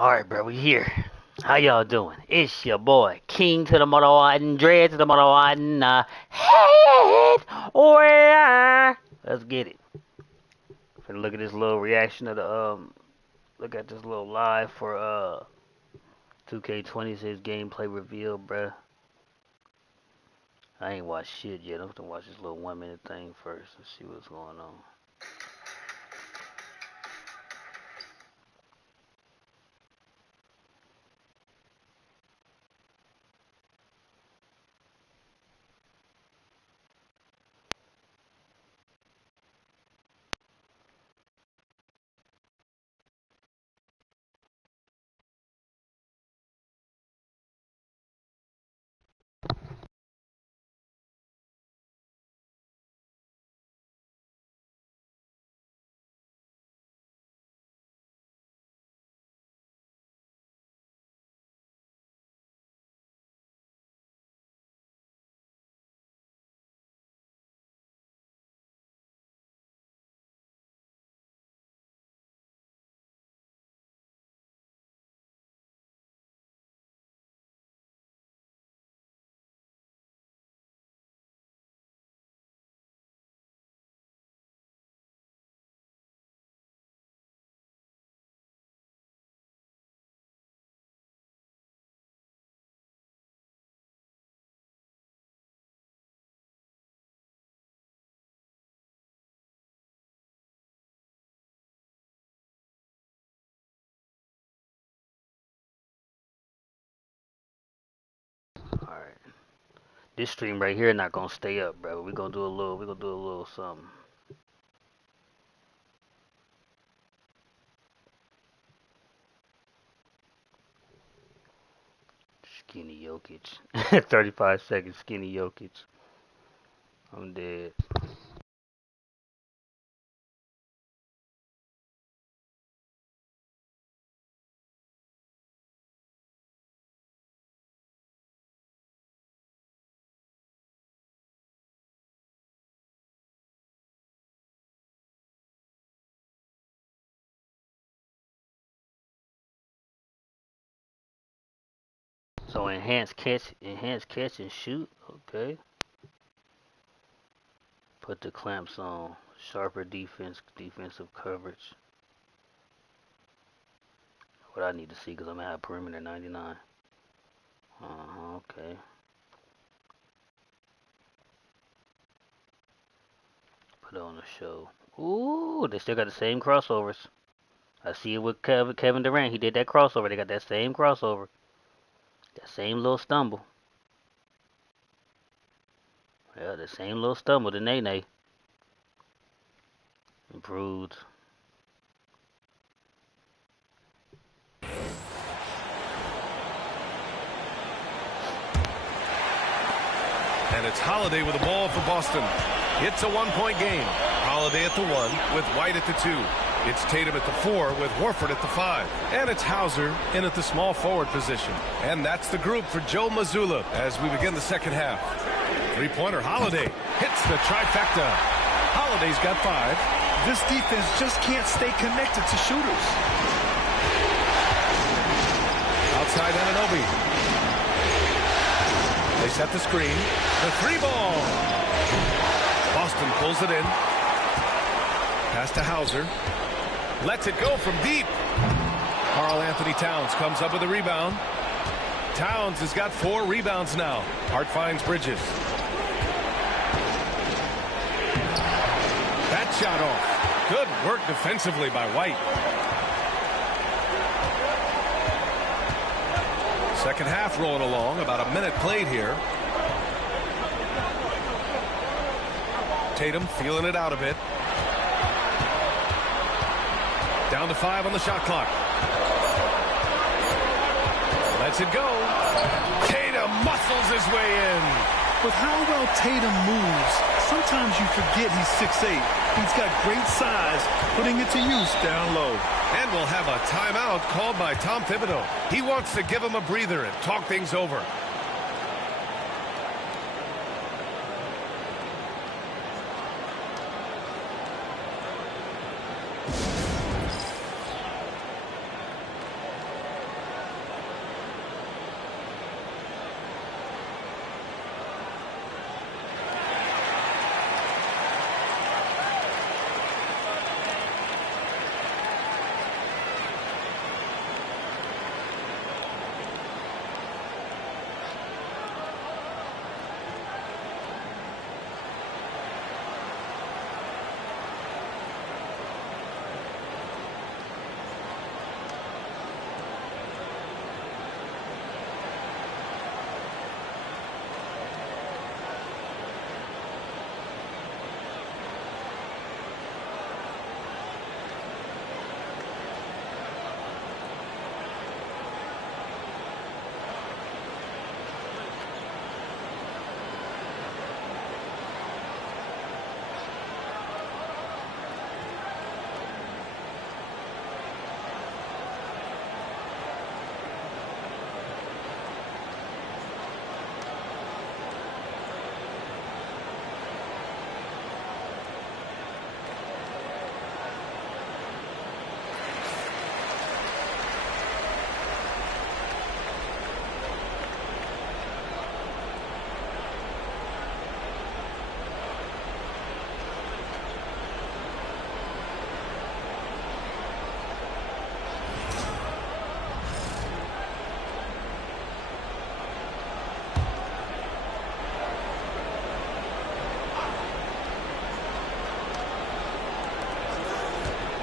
Alright, bro, we here. How y'all doing? It's your boy, King to the motherfucking Dread to the motherfucking head. Oh yeah. Let's get it. Finna look at this little reaction of the look at this little live for 2K26 gameplay reveal, bruh. I ain't watched shit yet. I'm gonna watch this little 1 minute thing first and see what's going on. Alright. This stream right here not gonna stay up, bro. We gonna do a little something. Skinny Jokic. 35 seconds, skinny Jokic. I'm dead. So enhanced catch and shoot. Okay. Put the clamps on. Sharper defensive coverage. What I need to see because I'm at perimeter 99. Okay. Put it on the show. Ooh, they still got the same crossovers. I see it with Kevin Durant. He did that crossover. They got that same crossover. That same little stumble. Yeah, the same little stumble to Nene. Improved. And it's Holiday with the ball for Boston. It's a one-point game. Holiday at the 1 with White at the 2. It's Tatum at the 4 with Horford at the 5. And it's Hauser in at the small forward position. And that's the group for Joe Mazzulla as we begin the second half. Three-pointer Holiday hits the trifecta. Holiday's got 5. This defense just can't stay connected to shooters. Outside Anunoby. They set the screen. The 3-ball. Boston pulls it in. Pass to Hauser. Lets it go from deep. Karl Anthony Towns comes up with a rebound. Towns has got 4 rebounds now. Hart finds Bridges. That shot off. Good work defensively by White. Second half rolling along, about a minute played here. Tatum feeling it out a bit. Down to 5 on the shot clock. Lets it go. Tatum muscles his way in. With how well Tatum moves, sometimes you forget he's 6'8". He's got great size, putting it to use down low. And we'll have a timeout called by Tom Thibodeau. He wants to give him a breather and talk things over.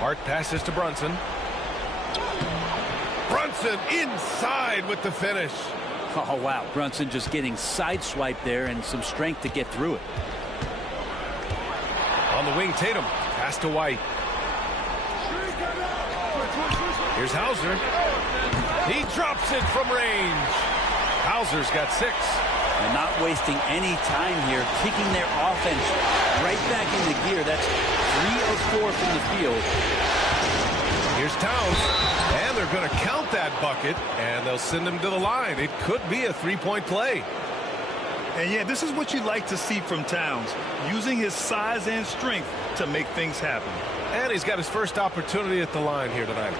Hart passes to Brunson. Brunson inside with the finish. Oh, wow. Brunson just getting sideswiped there and some strength to get through it. On the wing, Tatum. Pass to White. Here's Hauser. He drops it from range. Hauser's got 6. And not wasting any time here, kicking their offense right back into gear. That's 3 of 4 from the field. Here's Towns, and they're going to count that bucket, and they'll send him to the line. It could be a 3-point play. And yeah, this is what you like to see from Towns, using his size and strength to make things happen. And he's got his first opportunity at the line here tonight.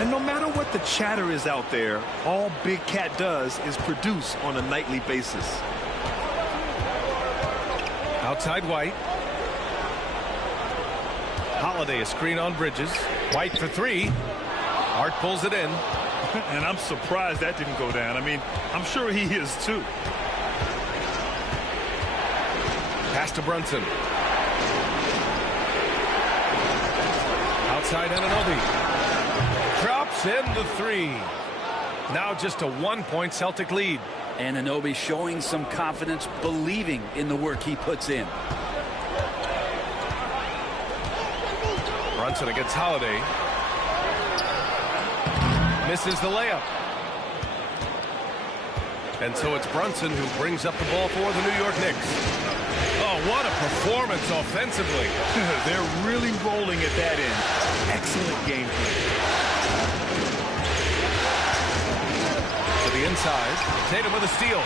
And no matter what the chatter is out there, all Big Cat does is produce on a nightly basis. Outside White. Holiday a screen on Bridges. White for 3. Hart pulls it in. And I'm surprised that didn't go down. I mean, I'm sure he is too. Pass to Brunson. Outside Anunoby. Drops in the 3. Now just a 1-point Celtic lead. Anunoby showing some confidence, believing in the work he puts in. Brunson against Holiday. Misses the layup. And so it's Brunson who brings up the ball for the New York Knicks. Oh, what a performance offensively. They're really rolling at that end. Excellent game plan. To the inside. Tatum with a steal.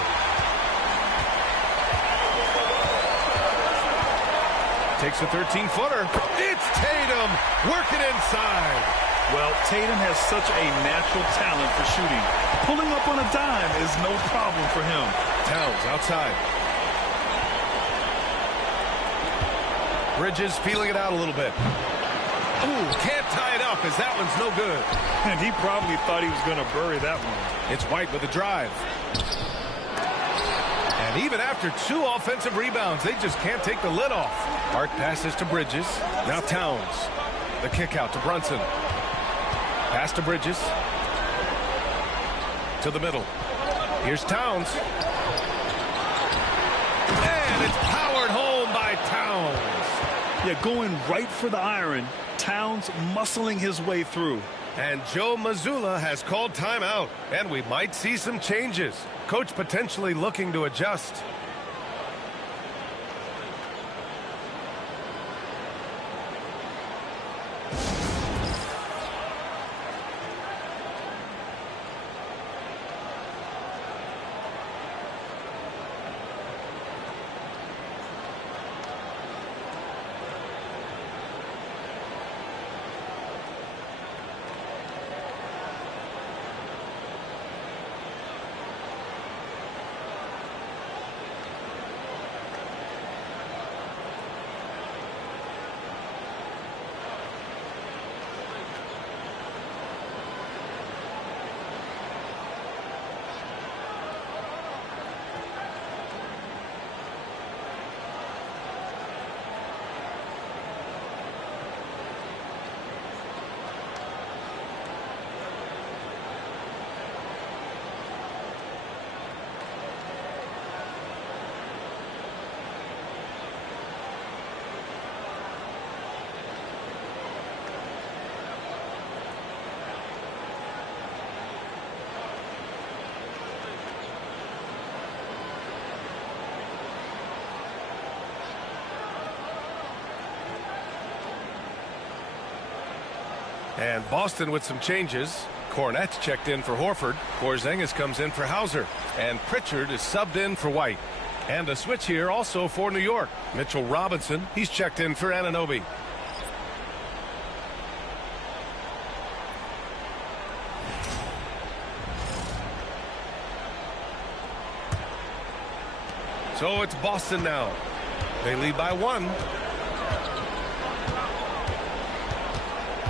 Takes a 13-footer. It's Tatum working inside. Well, Tatum has such a natural talent for shooting. Pulling up on a dime is no problem for him. Towns outside. Bridges feeling it out a little bit. Ooh, can't tie it up as that one's no good. And he probably thought he was going to bury that one. It's White with a drive. And even after 2 offensive rebounds, they just can't take the lid off. Hart passes to Bridges. Now Towns. The kick out to Brunson. Pass to Bridges. To the middle. Here's Towns. And it's powered home by Towns. Yeah, going right for the iron. Towns muscling his way through. And Joe Mazzulla has called timeout. And we might see some changes. Coach potentially looking to adjust. And Boston with some changes. Cornette's checked in for Horford. Porzingis comes in for Hauser. And Pritchard is subbed in for White. And a switch here also for New York. Mitchell Robinson, he's checked in for Anunoby. So it's Boston now. They lead by 1.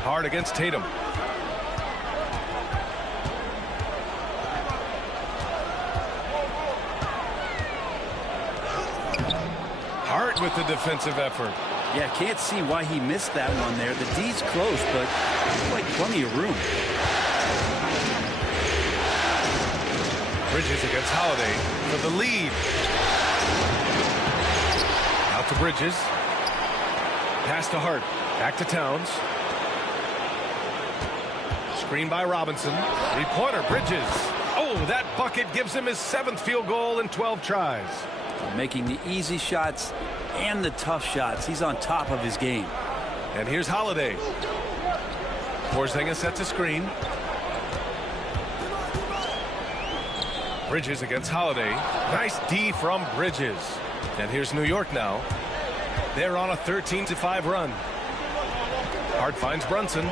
Hard against Tatum. Hart with the defensive effort. Yeah, can't see why he missed that one there. The D's close, but there's like plenty of room. Bridges against Holiday for the lead. Out to Bridges. Pass to Hart. Back to Towns. Screen by Robinson. Three-pointer, Bridges. Oh, that bucket gives him his 7th field goal in 12 tries. Making the easy shots and the tough shots. He's on top of his game. And here's Holiday. Porzingis sets a screen. Bridges against Holiday. Nice D from Bridges. And here's New York now. They're on a 13-5 run. Hart finds Brunson.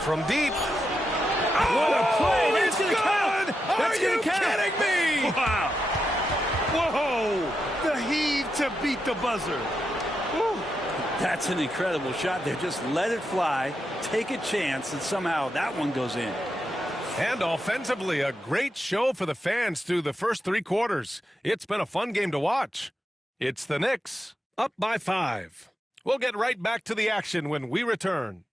From deep. What a play! It's good! Are you kidding me? Wow! Whoa! The heave to beat the buzzer. Woo. That's an incredible shot there. Just let it fly, take a chance, and somehow that one goes in. And offensively, a great show for the fans through the first 3 quarters. It's been a fun game to watch. It's the Knicks, up by 5. We'll get right back to the action when we return.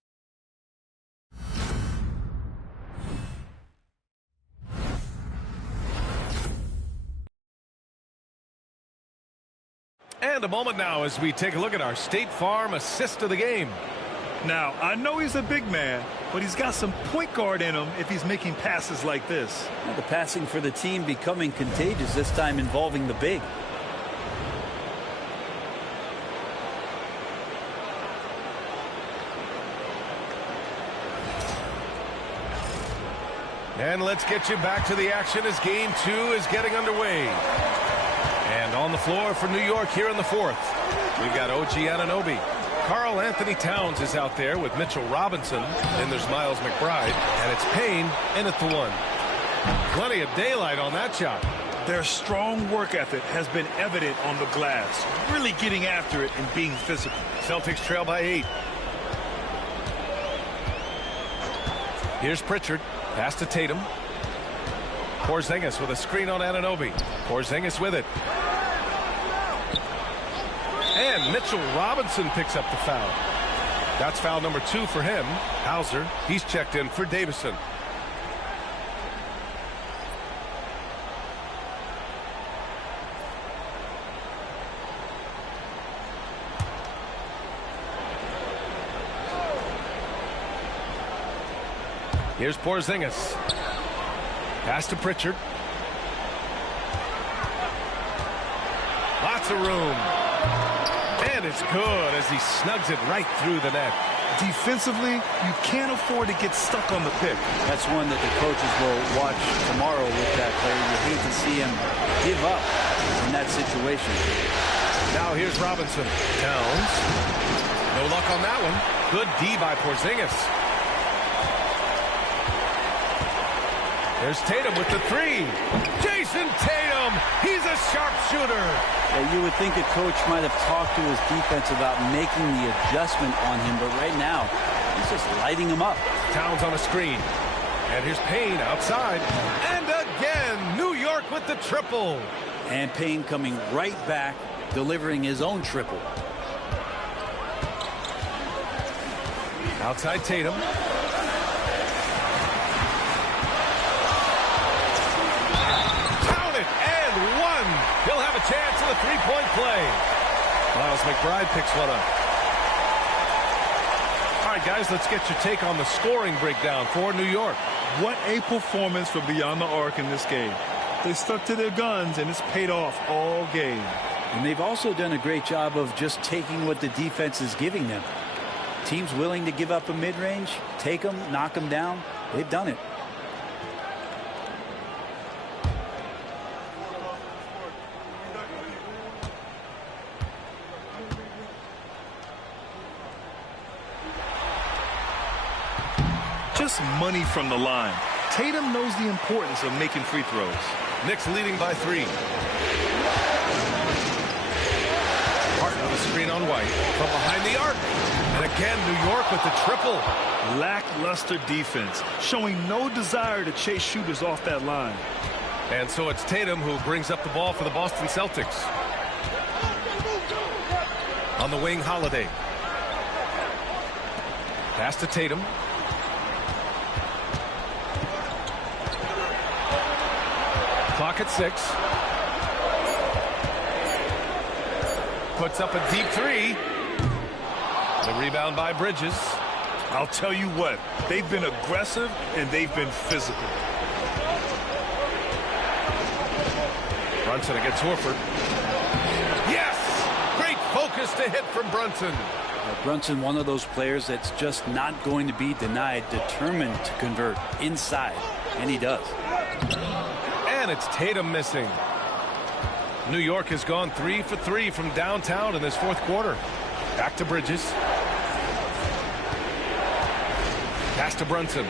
And a moment now as we take a look at our State Farm assist of the game. Now, I know he's a big man, but he's got some point guard in him if he's making passes like this. The passing for the team becoming contagious, this time involving the big. And let's get you back to the action as game 2 is getting underway. And on the floor for New York here in the 4th, we've got OG Anunoby. Karl Anthony Towns is out there with Mitchell Robinson. Then there's Miles McBride. And it's Payne in at the 1. Plenty of daylight on that shot. Their strong work ethic has been evident on the glass. Really getting after it and being physical. Celtics trail by 8. Here's Pritchard. Pass to Tatum. Porzingis with a screen on Anunoby. Porzingis with it. And Mitchell Robinson picks up the foul. That's foul number 2 for him. Hauser, he's checked in for Davison. Here's Porzingis. Pass to Pritchard. Lots of room. And it's good as he snugs it right through the net. Defensively, you can't afford to get stuck on the pick. That's one that the coaches will watch tomorrow with that player. You hate to see him give up in that situation. Now here's Robinson. Towns. No luck on that one. Good D by Porzingis. There's Tatum with the 3. Jason Tatum, he's a sharpshooter. You would think a coach might have talked to his defense about making the adjustment on him, but right now, he's just lighting him up. Towns on a screen. And here's Payne outside. And again, New York with the triple. And Payne coming right back, delivering his own triple. Outside Tatum. He'll have a chance at a 3-point play. Miles McBride picks one up. All right, guys, let's get your take on the scoring breakdown for New York. What a performance from beyond the arc in this game. They stuck to their guns, and it's paid off all game. And they've also done a great job of just taking what the defense is giving them. Teams willing to give up a mid-range, take them, knock them down. They've done it. Just money from the line. Tatum knows the importance of making free throws. Knicks leading by 3. Harden with a screen on White from behind the arc. And again, New York with the triple. Lackluster defense, showing no desire to chase shooters off that line. And so it's Tatum who brings up the ball for the Boston Celtics. On the wing, Holiday. Pass to Tatum. Clock at 6. Puts up a deep 3. The rebound by Bridges. I'll tell you what, they've been aggressive and they've been physical. Brunson against Horford. Yes! Great focus to hit from Brunson. Brunson, one of those players that's just not going to be denied, determined to convert inside, and he does. And it's Tatum missing. New York has gone 3 for 3 from downtown in this fourth quarter. Back to Bridges. Pass to Brunson.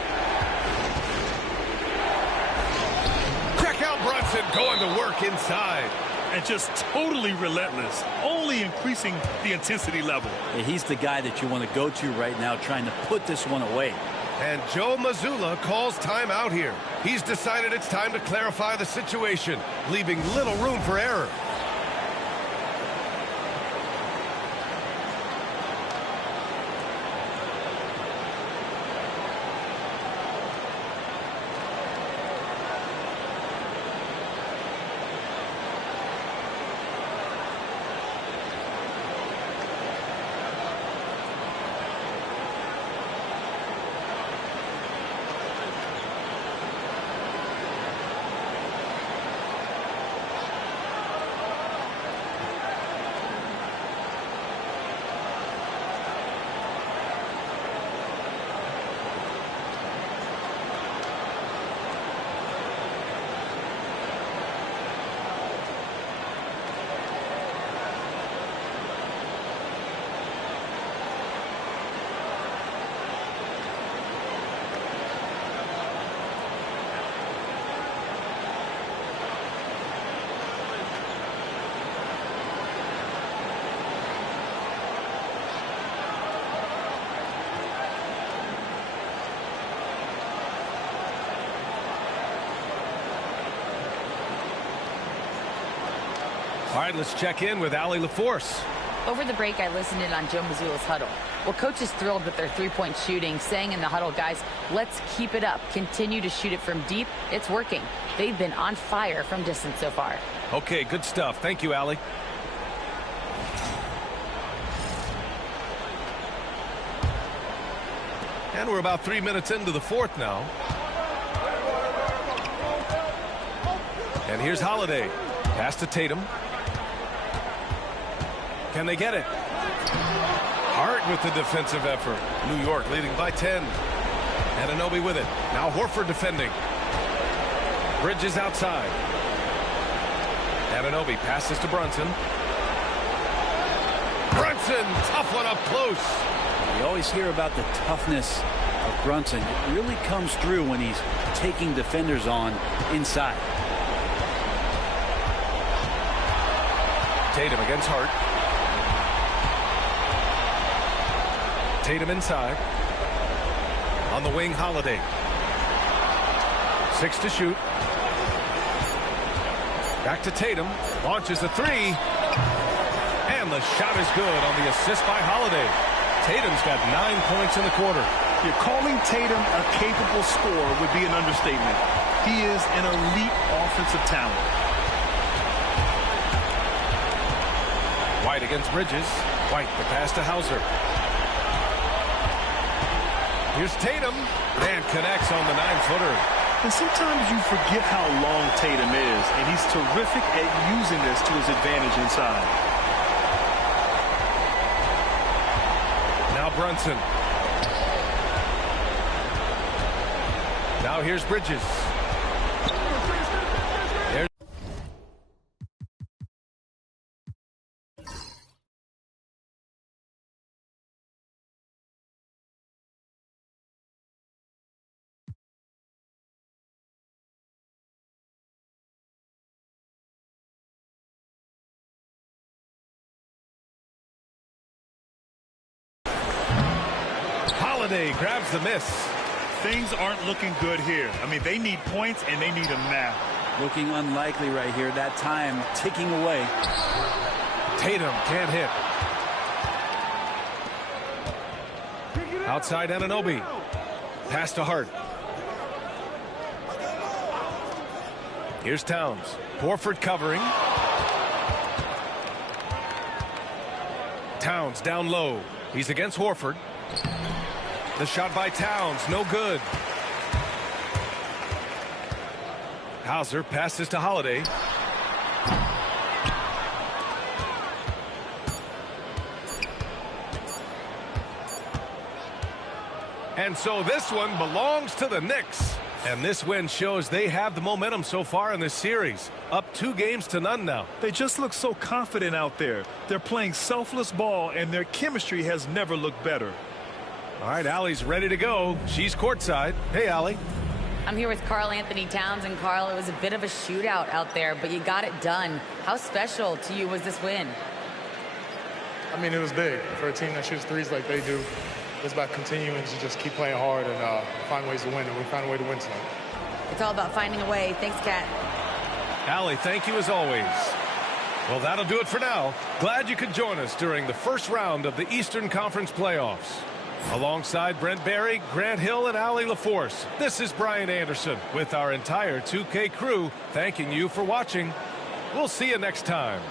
Check out Brunson going to work inside. And just totally relentless, only increasing the intensity level. He's the guy that you want to go to right now, trying to put this one away. And Joe Mazzulla calls timeout here. He's decided it's time to clarify the situation, leaving little room for error. All right, let's check in with Allie LaForce. Over the break, I listened in on Joe Mazzulla's huddle. Well, coach is thrilled with their three-point shooting, saying in the huddle, guys, let's keep it up. Continue to shoot it from deep. It's working. They've been on fire from distance so far. Okay, good stuff. Thank you, Allie. And we're about 3 minutes into the fourth now. And here's Holiday. Pass to Tatum. Can they get it? Hart with the defensive effort. New York leading by 10. Anunoby with it. Now Horford defending. Bridges outside. Anunoby passes to Brunson. Brunson, tough one up close. You always hear about the toughness of Brunson. It really comes through when he's taking defenders on inside. Tatum against Hart. Tatum inside. On the wing, Holiday. 6 to shoot. Back to Tatum. Launches a 3. And the shot is good on the assist by Holiday. Tatum's got 9 points in the quarter. You're calling Tatum a capable scorer would be an understatement. He is an elite offensive talent. White against Bridges. White, the pass to Hauser. Here's Tatum, and connects on the 9-footer. And sometimes you forget how long Tatum is, and he's terrific at using this to his advantage inside. Now Brunson. Now here's Bridges. Holiday grabs the miss. Things aren't looking good here. I mean, they need points, and they need them now. Looking unlikely right here. That time ticking away. Tatum can't hit. Outside Anunoby. Pass to Hart. Here's Towns. Horford covering. Towns down low. He's against Horford. The shot by Towns, no good. Hauser passes to Holiday. And so this one belongs to the Knicks. And this win shows they have the momentum so far in this series. Up 2-0 now. They just look so confident out there. They're playing selfless ball, and their chemistry has never looked better. All right, Allie's ready to go. She's courtside. Hey, Allie. I'm here with Karl Anthony Towns, and Karl, it was a bit of a shootout out there, but you got it done. How special to you was this win? I mean, it was big for a team that shoots threes like they do. It's about continuing to just keep playing hard and find ways to win, and we found a way to win tonight. It's all about finding a way. Thanks, Kat. Allie, thank you as always. Well, that'll do it for now. Glad you could join us during the first round of the Eastern Conference playoffs. Alongside Brent Barry, Grant Hill, and Allie LaForce, this is Brian Anderson with our entire 2K crew thanking you for watching. We'll see you next time.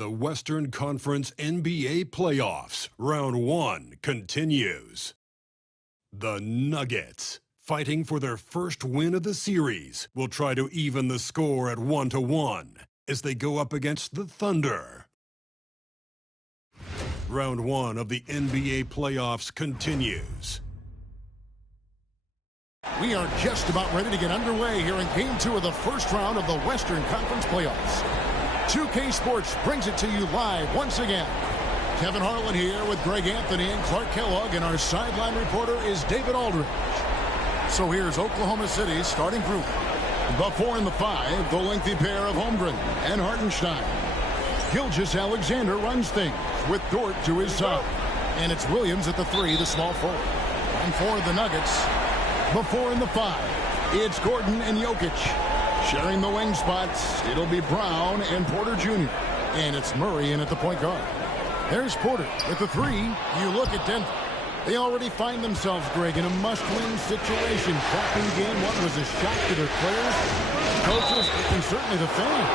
The Western Conference NBA playoffs, round 1 continues. The Nuggets, fighting for their first win of the series, will try to even the score at 1-1 as they go up against the Thunder. Round 1 of the NBA playoffs continues. We are just about ready to get underway here in Game 2 of the first round of the Western Conference playoffs. 2K Sports brings it to you live once again. Kevin Harlan here with Greg Anthony and Clark Kellogg, and our sideline reporter is David Aldridge. So here's Oklahoma City's starting group. The 4 and the 5, the lengthy pair of Holmgren and Hartenstein. Gilgeous-Alexander runs things with Dort to his side. And it's Williams at the 3, the small forward. And for the Nuggets, the 4 and the 5, it's Gordon and Jokic. Sharing the wing spots, it'll be Brown and Porter Jr. And it's Murray in at the point guard. There's Porter with the 3. You look at Denver. They already find themselves, Greg, in a must-win situation. Back in game 1 was a shock to their players, coaches, and certainly the fans.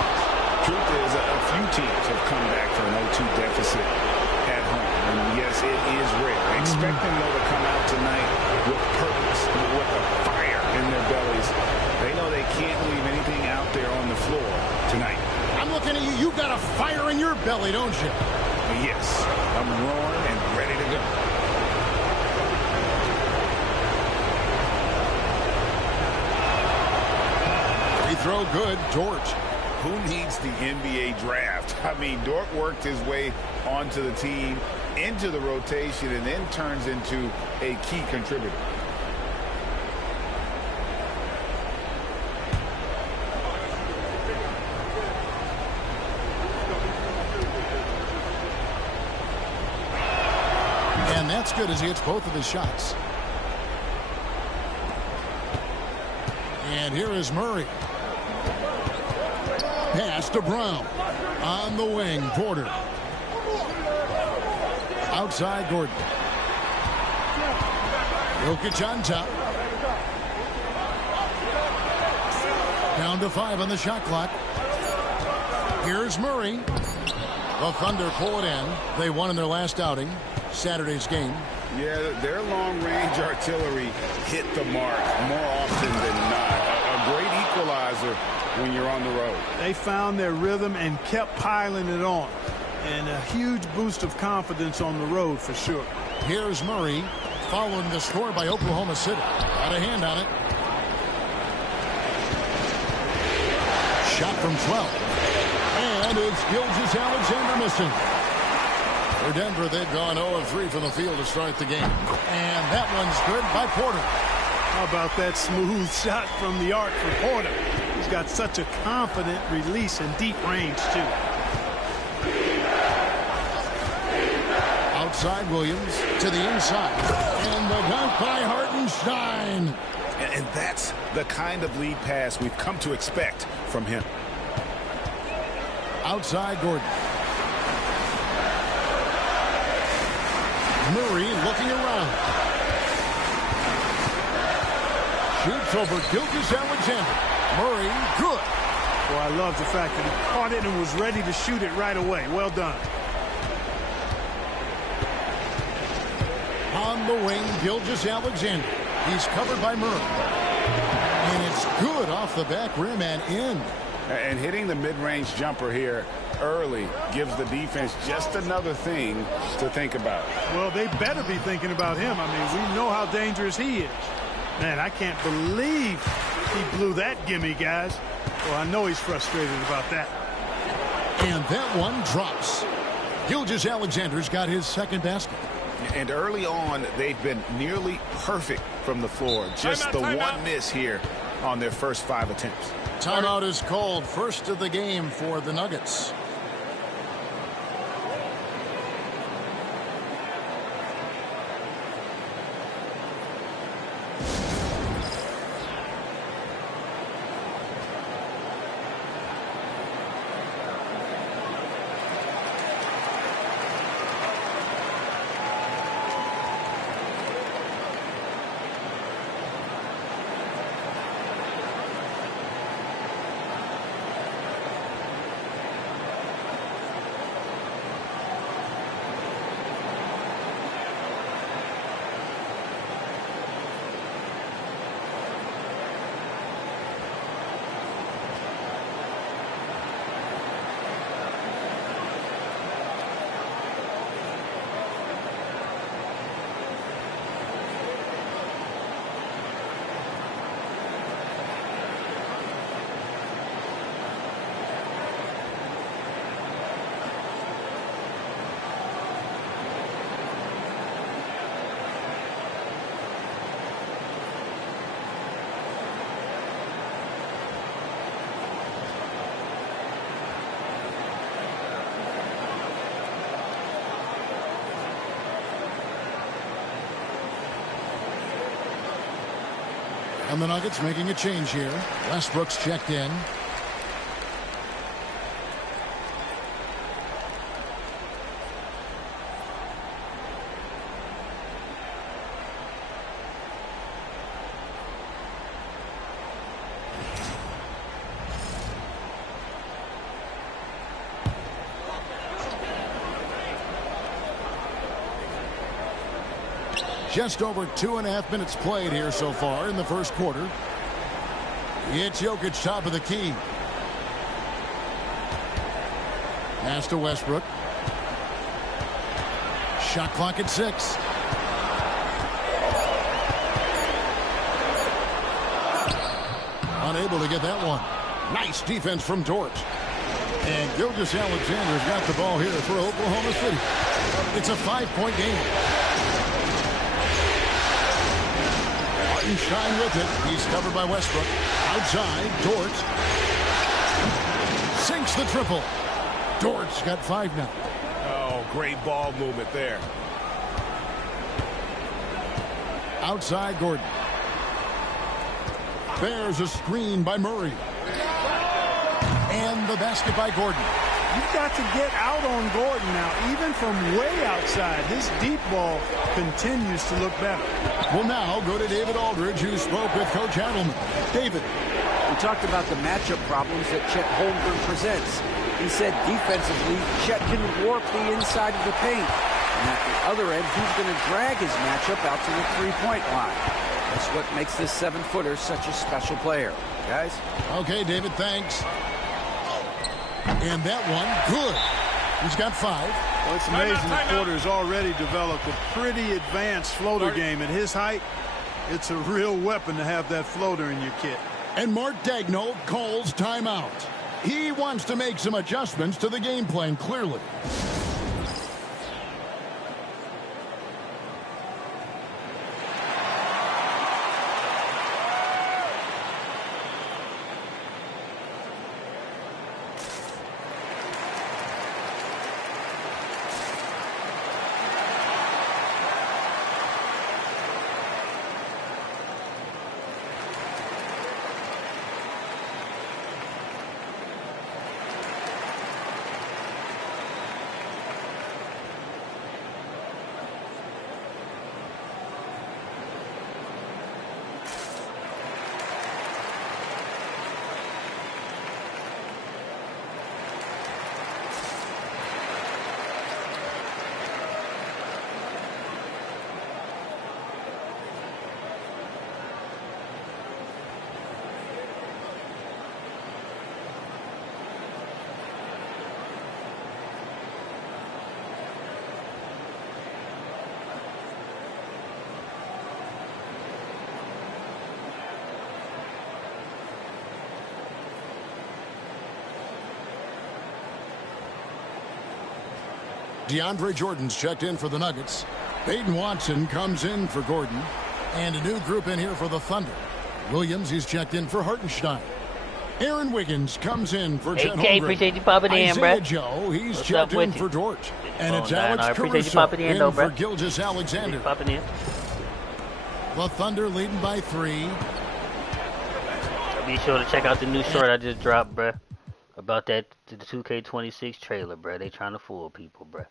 Truth is, a few teams have come back from an 0-2 deficit at home. And yes, it is rare. Expect them, though, to come out tonight with purpose, with a fire in their bellies. They know they can't leave anything out there on the floor tonight. I'm looking at you. You've got a fire in your belly, don't you? Yes, I'm roaring and ready to go. Free throw good, Dort. Who needs the NBA draft? I mean, Dort worked his way onto the team, into the rotation, and then turns into a key contributor. And that's good as he hits both of his shots. And here is Murray. Pass to Brown. On the wing, Porter. Outside, Gordon. Jokic on top. Down to 5 on the shot clock. Here's Murray. The Thunder pull it in. They won in their last outing, Saturday's game. Yeah, their long-range artillery hit the mark more often than not. A great equalizer when you're on the road. They found their rhythm and kept piling it on. And a huge boost of confidence on the road for sure. Here's Murray following the score by Oklahoma City. Got a hand on it. Shot from 12. And it's Gilgeous-Alexander missing. For Denver, they've gone 0 of 3 from the field to start the game. And that one's good by Porter. How about that smooth shot from the arc for Porter? He's got such a confident release and deep range, too. Outside Williams to the inside. And the dunk by Hartenstein. And that's the kind of lead pass we've come to expect from him. Outside Gordon. Murray looking around. Shoots over Gilgeous-Alexander. Murray, good. Well, I love the fact that he caught it and was ready to shoot it right away. Well done. On the wing, Gilgeous-Alexander. He's covered by Murray. And it's good off the back rim and in. And hitting the mid-range jumper here early gives the defense just another thing to think about. Well, they better be thinking about him. I mean, we know how dangerous he is. Man, I can't believe he blew that gimme, guys. Well, I know he's frustrated about that. And that one drops. Gilgeous-Alexander's got his second basket. And early on, they've been nearly perfect from the floor. Just the one miss here on their first 5 attempts. Timeout is called. First of the game for the Nuggets. And the Nuggets making a change here. Westbrook's checked in. Just over 2.5 minutes played here so far in the first quarter. It's Jokic top of the key. Pass to Westbrook. Shot clock at 6. Unable to get that one. Nice defense from Dort. And Gilgeous-Alexander's got the ball here for Oklahoma City. It's a 5-point game. Shine with it. He's covered by Westbrook. Outside, Dort sinks the triple. Dort's got 5 now. Oh, great ball movement there. Outside, Gordon. There's a screen by Murray. And the basket by Gordon. You've got to get out on Gordon now, even from way outside. His deep ball continues to look better. We'll now go to David Aldridge, who spoke with Coach Adelman. David. We talked about the matchup problems that Chet Holmgren presents. He said defensively, Chet can warp the inside of the paint. And at the other end, he's going to drag his matchup out to the three-point line. That's what makes this 7-footer such a special player. Guys? Okay, David, thanks. And that one, good. He's got 5. Well, it's amazing that Porter's already developed a pretty advanced floater game. At his height, it's a real weapon to have that floater in your kit. And Mark Daigneault calls timeout. He wants to make some adjustments to the game plan, clearly. DeAndre Jordan's checked in for the Nuggets. Peyton Watson comes in for Gordon. And a new group in here for the Thunder. Williams, he's checked in for Hartenstein. Aaron Wiggins comes in for Chet Holmgren. Appreciate you popping in, bro. Isaiah Joe, he's checked in for Dort. And it's Alex Caruso in for Gilgeous-Alexander. Popping in. The Thunder leading by 3. Be sure to check out the new short I just dropped, bro. About that the 2K26 trailer, bro. They trying to fool people, bro.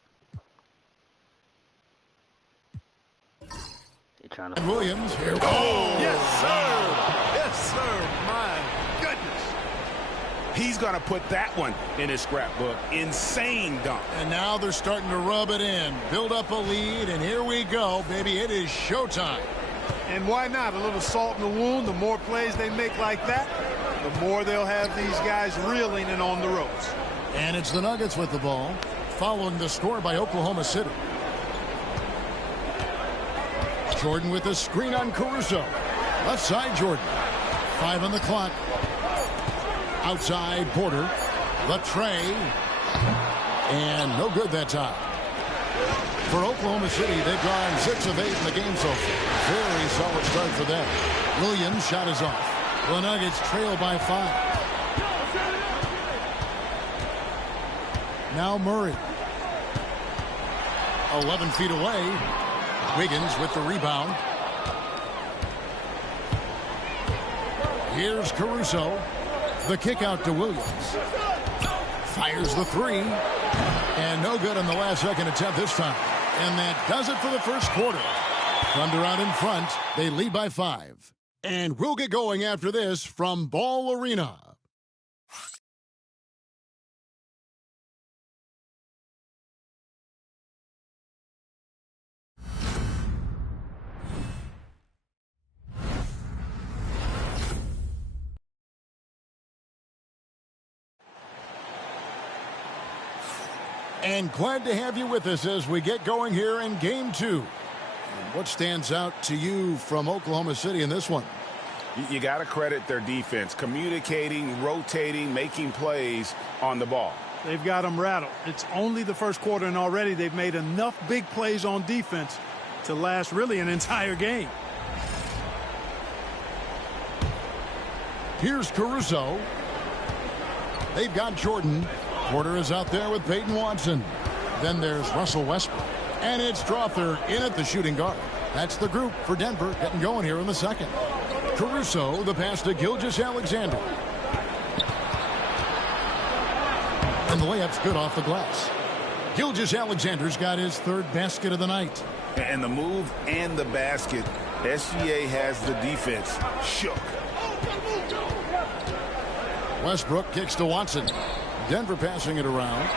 They trying to fool. Williams here. Oh, yes, sir. Yes, sir. My goodness. He's going to put that one in his scrapbook. Insane dunk. And now they're starting to rub it in. Build up a lead, and here we go, baby. It is showtime. And why not? A little salt in the wound. The more plays they make like that, the more they'll have these guys reeling and on the ropes. And it's the Nuggets with the ball, following the score by Oklahoma City. Jordan with a screen on Caruso. Left side, Jordan. 5 on the clock. Outside, Porter. The tray. And no good that time. For Oklahoma City, they've gone 6 of 8 in the game so far. Very solid start for them. Williams' shot is off. The Nuggets trail by 5. Now Murray. 11 feet away. Wiggins with the rebound. Here's Caruso. The kick out to Williams. Fires the three. And no good on the last second attempt this time. And that does it for the first quarter. Thunder out in front. They lead by 5. And we'll get going after this from Ball Arena. And glad to have you with us as we get going here in Game 2. And what stands out to you from Oklahoma City in this one? You got to credit their defense, communicating, rotating, making plays on the ball. They've got them rattled. It's only the first quarter, and already they've made enough big plays on defense to last really an entire game. Here's Caruso. They've got Jordan. Porter is out there with Peyton Watson. Then there's Russell Westbrook. And it's Strawther in at the shooting guard. That's the group for Denver getting going here in the second. Caruso, the pass to Gilgeous-Alexander. And the layup's good off the glass. Gilgeous-Alexander's got his third basket of the night. And the move and the basket, SGA has the defense shook. Westbrook kicks to Watson. Denver passing it around.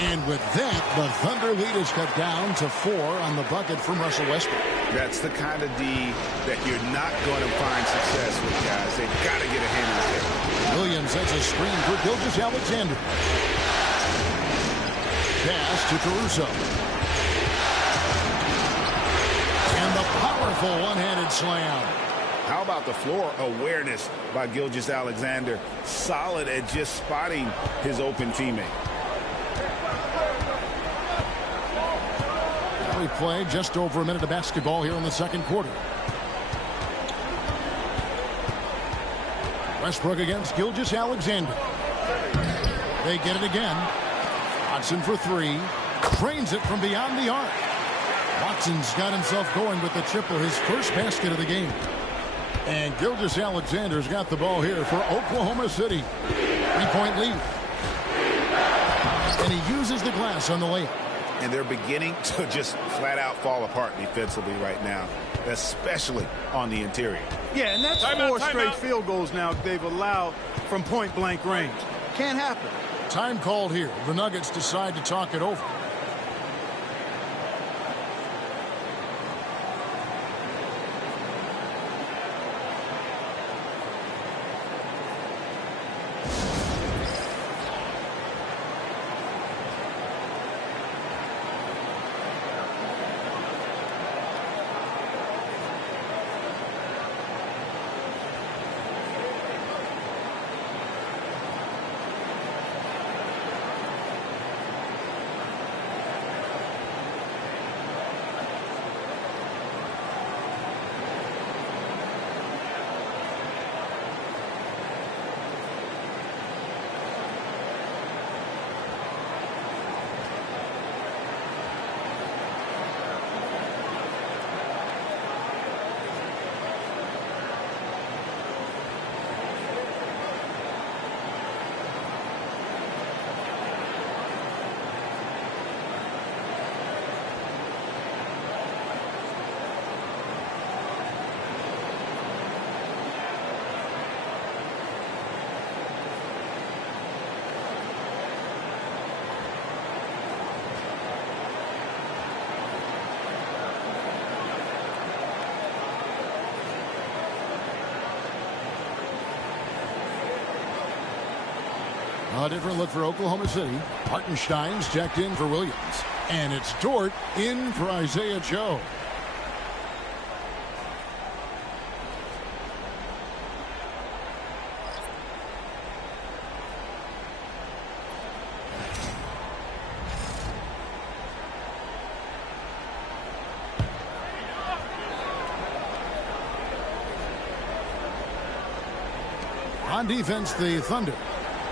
And with that, the Thunder lead is cut down to 4 on the bucket from Russell Westbrook. That's the kind of D that you're not going to find success with, guys. They've got to get a hand on it. Williams sets a screen for Gilgeous-Alexander. Pass to Caruso. And the powerful one-handed slam. How about the floor awareness by Gilgeous-Alexander? Solid at just spotting his open teammate. Now we play just over a minute of basketball here in the second quarter. Westbrook against Gilgeous-Alexander. They get it again. Watson for 3. Trains it from beyond the arc. Watson's got himself going with the triple, his first basket of the game. And Gilgeous-Alexander's got the ball here for Oklahoma City. 3-point lead. And he uses the glass on the layup. And they're beginning to just flat out fall apart defensively right now, especially on the interior. Yeah, and that's 4 straight field goals now they've allowed from point-blank range. Can't happen. Time called here. The Nuggets decide to talk it over. A different look for Oklahoma City. Hartenstein's checked in for Williams. And it's Dort in for Isaiah Joe. On defense, the Thunder.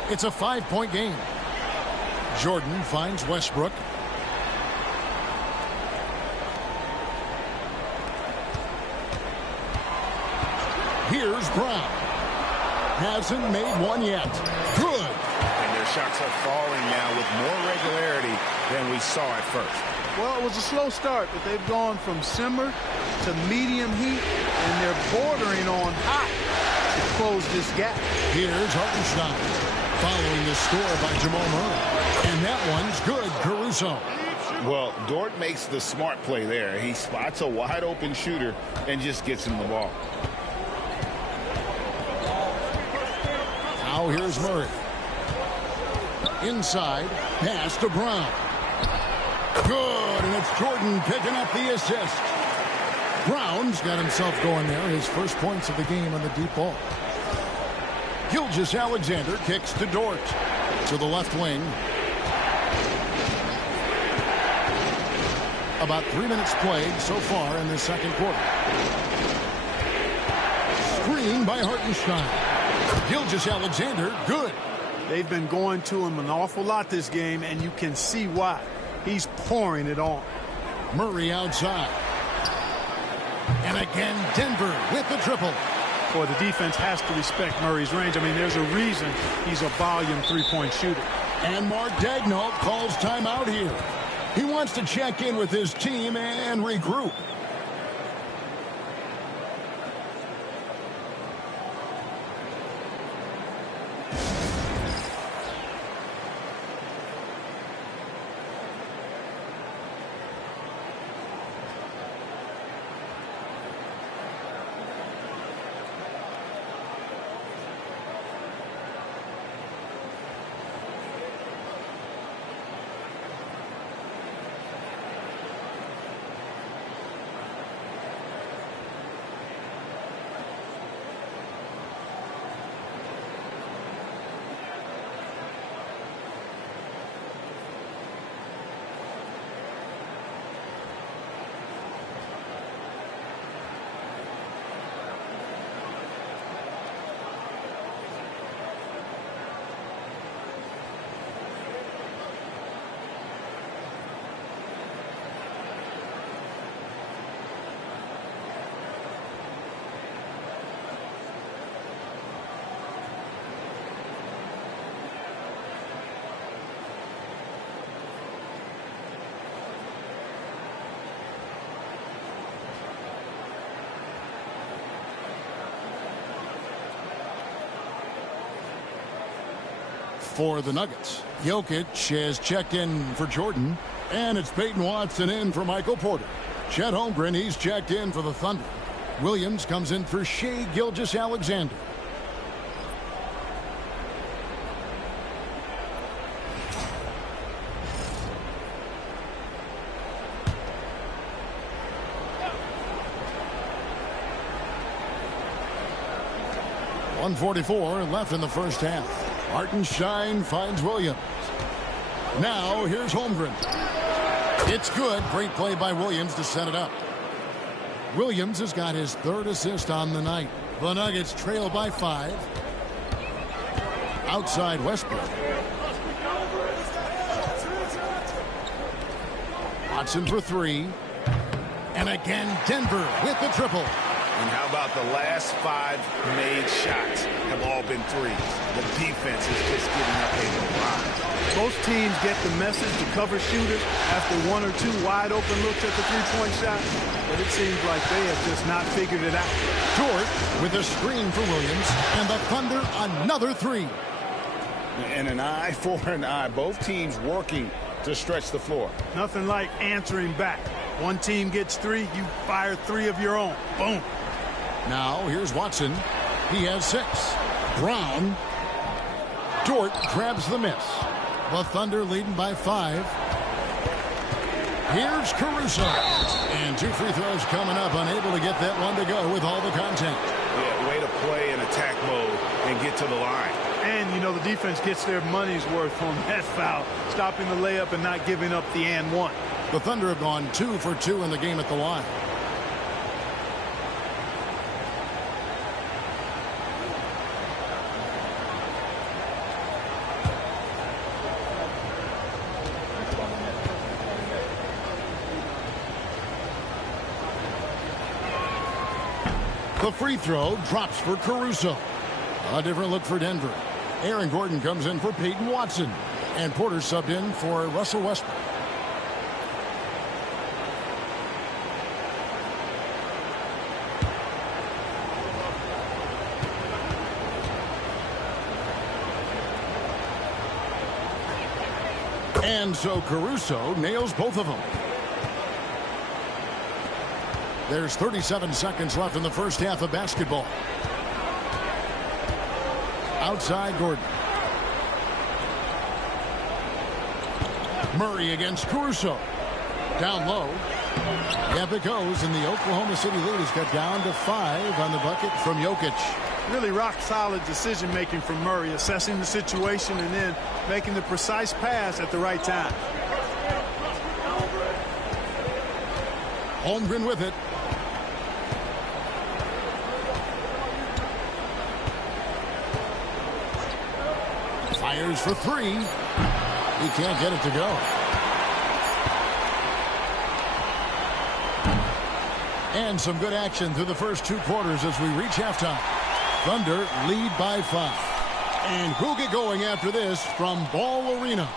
It's a 5-point game. Jordan finds Westbrook. Here's Brown. Hasn't made one yet. Good. And their shots are falling now with more regularity than we saw at first. Well, it was a slow start, but they've gone from simmer to medium heat, and they're bordering on hot to close this gap. Here's Hartenstein following the score by Jamal Murray. And that one's good, Caruso. Well, Dort makes the smart play there. He spots a wide open shooter and just gets him the ball. Now here's Murray. Inside, pass to Brown. Good, and it's Jordan picking up the assist. Brown's got himself going there, his first points of the game on the deep ball. Gilgeous-Alexander kicks to Dort. To the left wing. About 3 minutes played so far in the second quarter. Screen by Hartenstein. Gilgeous-Alexander, good. They've been going to him an awful lot this game, and you can see why. He's pouring it on. Murray outside. And again, Denver with the triple. Boy, the defense has to respect Murray's range. I mean, there's a reason he's a volume three-point shooter. And Mark Daigneault calls timeout here. He wants to check in with his team and regroup. For the Nuggets, Jokic has checked in for Jordan, and it's Peyton Watson in for Michael Porter. Chet Holmgren, he's checked in for the Thunder. Williams comes in for Shai Gilgeous-Alexander. .144 left in the first half. Hartenstein finds Williams. Now here's Holmgren. It's good. Great play by Williams to set it up. Williams has got his third assist on the night. The Nuggets trail by 5. Outside Westbrook. Watson for 3. And again, Denver with the triple. And how about the last 5 made shots have all been threes? The defense is just giving up a lot. Most teams get the message to cover shooters after 1 or 2 wide open looks at the three-point shot, but it seems like they have just not figured it out. Dort with a screen for Williams, and the Thunder another 3. And an eye for an eye. Both teams working to stretch the floor. Nothing like answering back. One team gets 3, you fire 3 of your own. Boom. Now here's Watson. He has 6. Brown. Dort grabs the miss. The Thunder leading by 5. Here's Caruso. And 2 free throws coming up. Unable to get that one to go with all the contact. Yeah, way to play in attack mode and get to the line. And, you know, the defense gets their money's worth on that foul. Stopping the layup and not giving up the and one. The Thunder have gone 2 for 2 in the game at the line. The free throw drops for Caruso. A different look for Denver. Aaron Gordon comes in for Peyton Watson. And Porter subbed in for Russell Westbrook. And so Caruso nails both of them. There's 37 seconds left in the first half of basketball. Outside Gordon. Murray against Caruso. Down low. Up it goes, and the Oklahoma City lead is cut down to 5 on the bucket from Jokic. Really rock-solid decision-making from Murray, assessing the situation and then making the precise pass at the right time. Holmgren with it. Fires for 3. He can't get it to go. And some good action through the first 2 quarters as we reach halftime. Thunder lead by 5. And we'll get going after this from Ball Arena.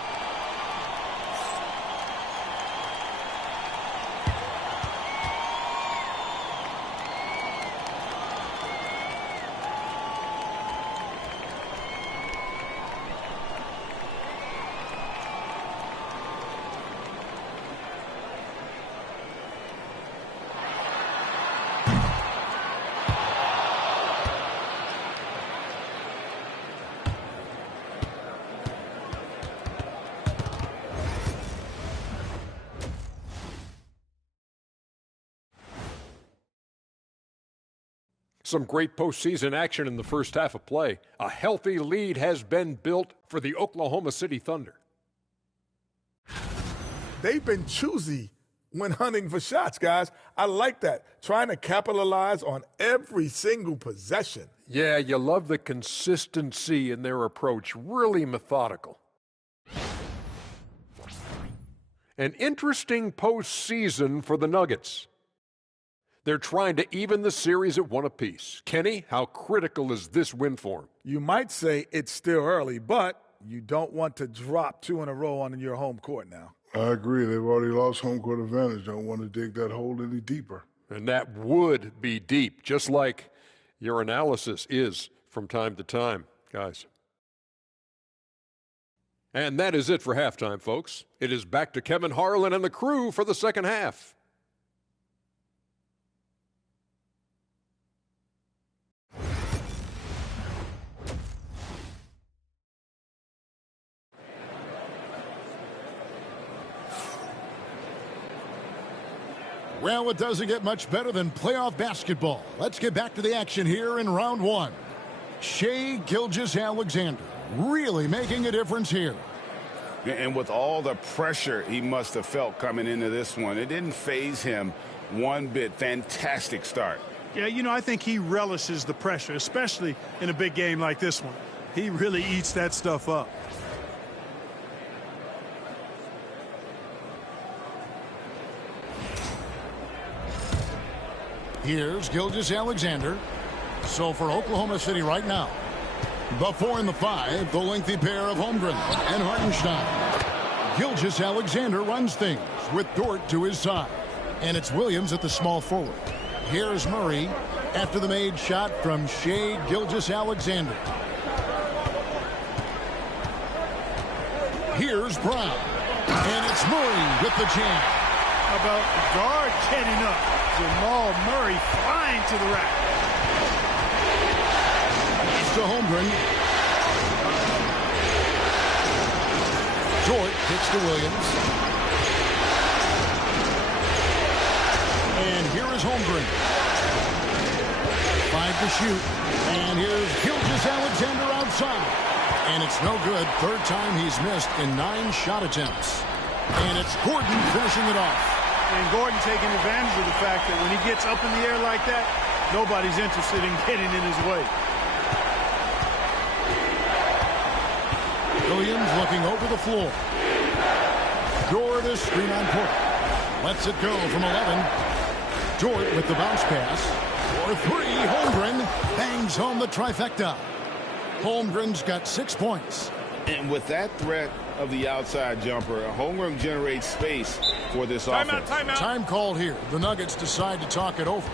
Some great postseason action in the first half of play. A healthy lead has been built for the Oklahoma City Thunder. They've been choosy when hunting for shots, guys. I like that. Trying to capitalize on every single possession. Yeah, you love the consistency in their approach. Really methodical. An interesting postseason for the Nuggets. They're trying to even the series at 1 apiece. Kenny, how critical is this win for them? You might say it's still early, but you don't want to drop 2 in a row on your home court now. I agree. They've already lost home court advantage. Don't want to dig that hole any deeper. And that would be deep, just like your analysis is from time to time, guys. And that is it for halftime, folks. It is back to Kevin Harlan and the crew for the second half. Well, it doesn't get much better than playoff basketball. Let's get back to the action here in round 1. Shai Gilgeous-Alexander really making a difference here. And with all the pressure he must have felt coming into this one, it didn't faze him one bit. Fantastic start. Yeah, you know, I think he relishes the pressure, especially in a big game like this one. He really eats that stuff up. Here's Gilgeous-Alexander. So for Oklahoma City right now, the 4 and the 5, the lengthy pair of Holmgren and Hartenstein. Gilgeous-Alexander runs things with Dort to his side. And it's Williams at the small forward. Here's Murray after the made shot from Shai Gilgeous-Alexander. Here's Brown. And it's Murray with the jam. How about the guard getting up? Jamal Murray flying to the rack. To Holmgren. Dort kicks to Williams. And here is Holmgren. 5 to shoot. And here's Gilgeous-Alexander outside. And it's no good. 3rd time he's missed in 9 shot attempts. And it's Gordon finishing it off. And Gordon taking advantage of the fact that when he gets up in the air like that, nobody's interested in getting in his way. Williams looking over the floor. Dort is screen on Porter. Lets it go from 11. Dort with the bounce pass. For three, Holmgren bangs home the trifecta. Holmgren's got 6 points. And with that threat of the outside jumper, Holmgren generates space for this offense. Timeout. Time called here. The Nuggets decide to talk it over.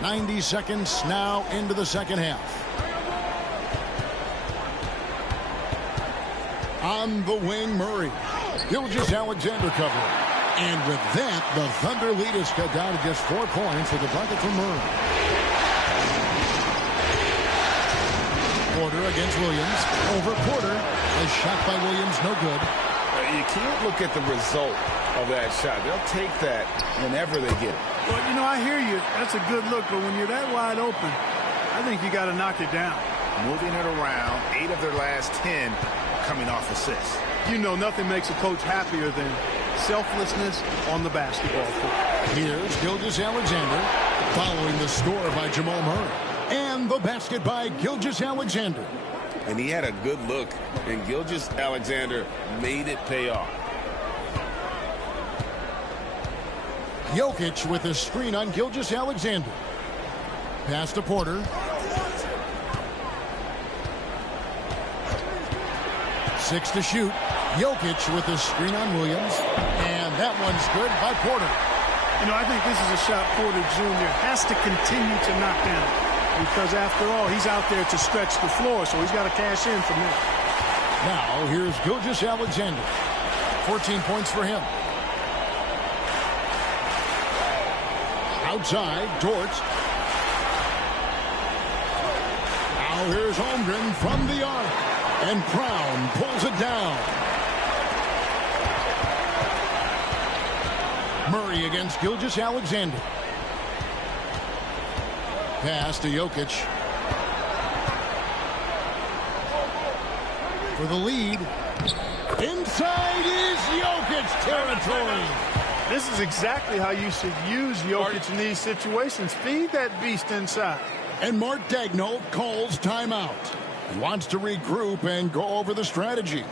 90 seconds now into the second half. On the wing, Murray. Gilgeous-Alexander covering. And with that, the Thunder lead is cut down to just 4 points with the bucket from Murray. Porter against Williams. Over Porter. A shot by Williams, no good. You can't look at the result of that shot. They'll take that whenever they get it. Well, you know, I hear you. That's a good look, but when you're that wide open, I think you got to knock it down. Moving it around, 8 of their last 10 coming off assists. You know, nothing makes a coach happier than selflessness on the basketball court. Here's Gilgeous-Alexander following the score by Jamal Murray. And the basket by Gilgeous-Alexander. And he had a good look, and Gilgeous-Alexander made it pay off. Jokic with a screen on Gilgeous-Alexander. Pass to Porter. 6 to shoot. Jokic with a screen on Williams. And that one's good by Porter. You know, I think this is a shot Porter Jr. has to continue to knock down. Because after all, he's out there to stretch the floor, so he's got to cash in from there. Now, here's Gilgeous-Alexander. 14 points for him. Outside, Dort. Now here's Holmgren from the arc. And Brown pulls it down. Murray against Gilgeous-Alexander. Pass to Jokic. For the lead. Inside is Jokic territory. This is exactly how you should use Jokic in these situations. Feed that beast inside. And Mark Daigneault calls timeout. He wants to regroup and go over the strategy.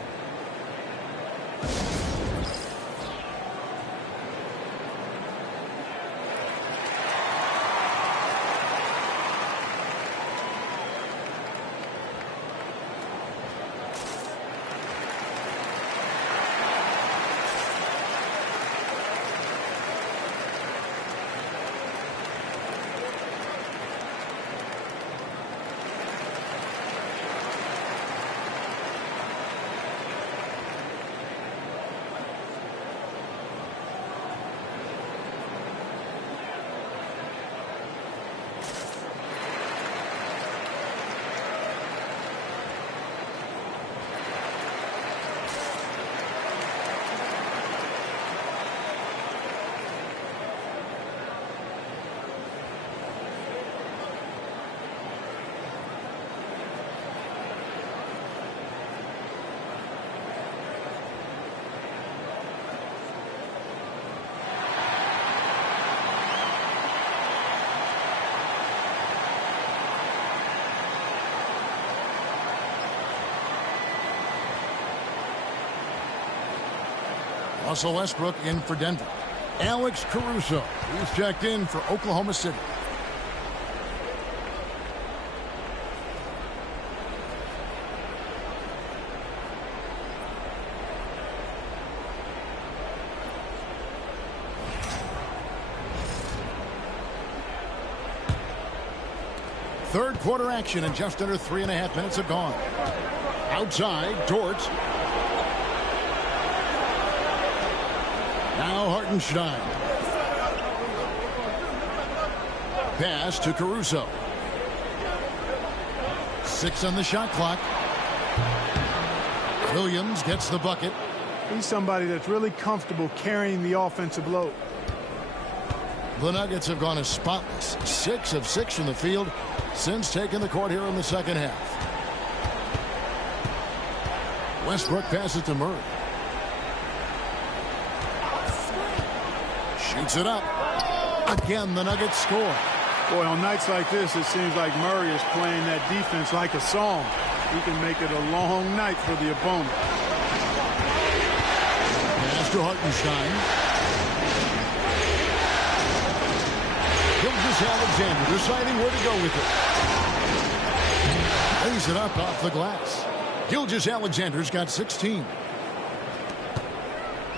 Russell Westbrook in for Denver. Alex Caruso, he's checked in for Oklahoma City. Third quarter action and just under 3.5 minutes have gone. Outside, Dort. Now Hartenstein. Pass to Caruso. 6 on the shot clock. Williams gets the bucket. He's somebody that's really comfortable carrying the offensive load. The Nuggets have gone as spotless. 6 of 6 from the field since taking the court here in the second half. Westbrook passes to Murray. Shoots it up. Again, the Nuggets score. Boy, on nights like this, it seems like Murray is playing that defense like a song. He can make it a long night for the opponent. Pass to Hartenstein. Alexander deciding where to go with it. Lays it up off the glass. Gilgeous-Alexander's got 16.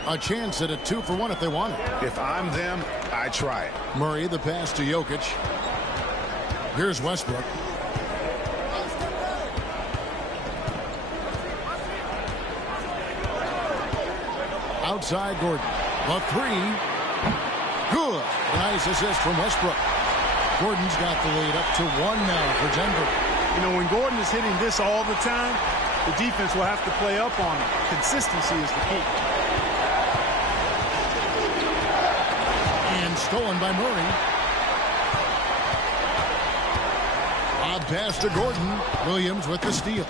A chance at a 2-for-1 if they want it. If I'm them, I try it. Murray, the pass to Jokic. Here's Westbrook. Outside Gordon. A 3. Good. Nice assist from Westbrook. Gordon's got the lead up to 1 now for Denver. You know, when Gordon is hitting this all the time, the defense will have to play up on him. Consistency is the key. And stolen by Murray. Lob pass to Gordon. Williams with the steal.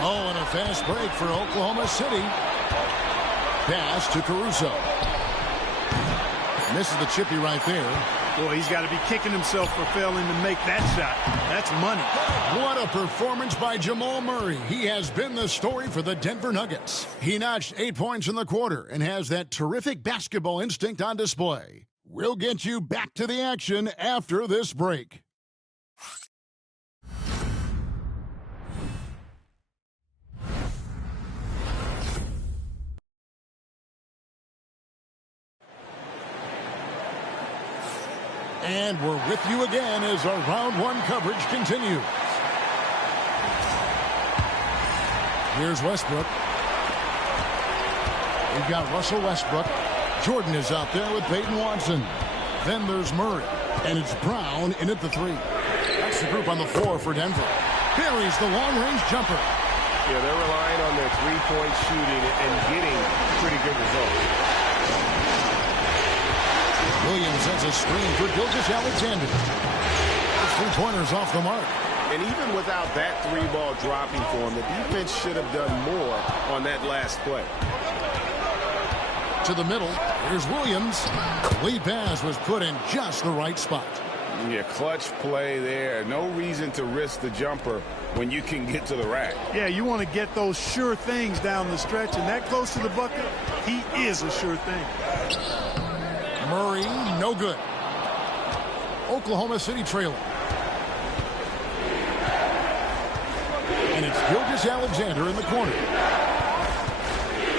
Oh, and a fast break for Oklahoma City. Pass to Caruso. Misses the chippy right there. Boy, he's got to be kicking himself for failing to make that shot. That's money. What a performance by Jamal Murray. He has been the story for the Denver Nuggets. He notched 8 points in the quarter and has that terrific basketball instinct on display. We'll get you back to the action after this break. And we're with you again as our round 1 coverage continues. Here's Westbrook. We've got Russell Westbrook. Jordan is out there with Peyton Watson. Then there's Murray. And it's Brown in at the 3. That's the group on the floor for Denver. Buries the long-range jumper. Yeah, they're relying on their three-point shooting and getting pretty good results. Williams sends a screen for Gilgeous-Alexander. 3-pointers off the mark. And even without that 3-ball dropping for him, the defense should have done more on that last play. To the middle. Here's Williams. Lead pass was put in just the right spot. Yeah, clutch play there. No reason to risk the jumper when you can get to the rack. Yeah, you want to get those sure things down the stretch, and that close to the bucket, he is a sure thing. Murray, no good. Oklahoma City trailing. And it's Gilgeous-Alexander in the corner.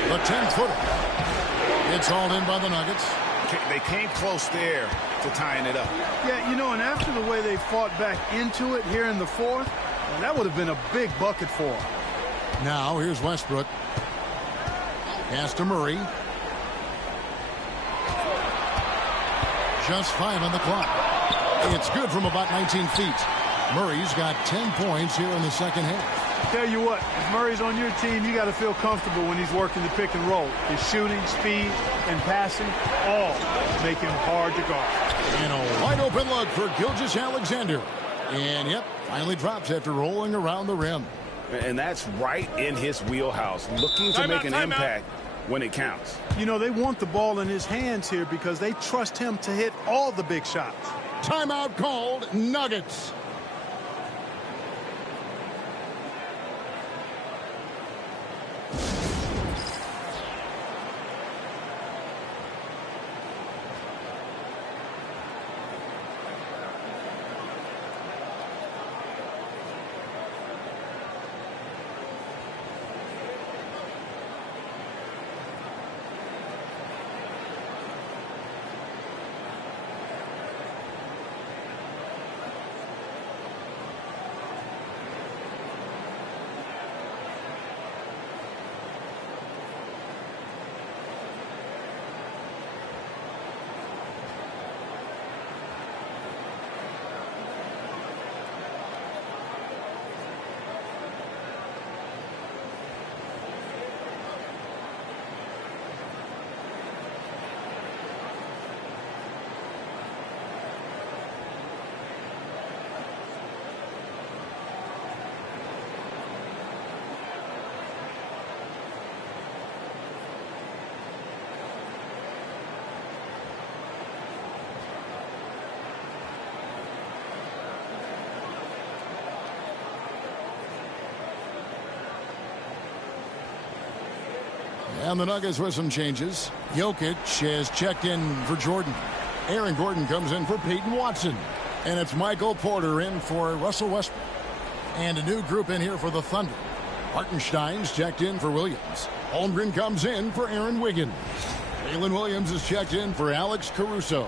The 10-footer. It's hauled in by the Nuggets. They came close there to tying it up. Yeah, you know, and after the way they fought back into it here in the fourth, that would have been a big bucket for them. Now, here's Westbrook. Pass to Murray. Just 5 on the clock. It's good from about 19 feet. Murray's got 10 points here in the second half. Tell you what, if Murray's on your team, you got to feel comfortable when he's working the pick and roll. His shooting, speed, and passing all make him hard to guard. And a wide open look for Gilgeous-Alexander. And, yep, finally drops after rolling around the rim. And that's right in his wheelhouse, looking to make an impact when it counts. You know, they want the ball in his hands here because they trust him to hit all the big shots. Timeout called, Nuggets. And the Nuggets with some changes. Jokic has checked in for Jordan. Aaron Gordon comes in for Peyton Watson. And it's Michael Porter in for Russell Westbrook. And a new group in here for the Thunder. Hartenstein's checked in for Williams. Holmgren comes in for Aaron Wiggins. Jalen Williams is checked in for Alex Caruso.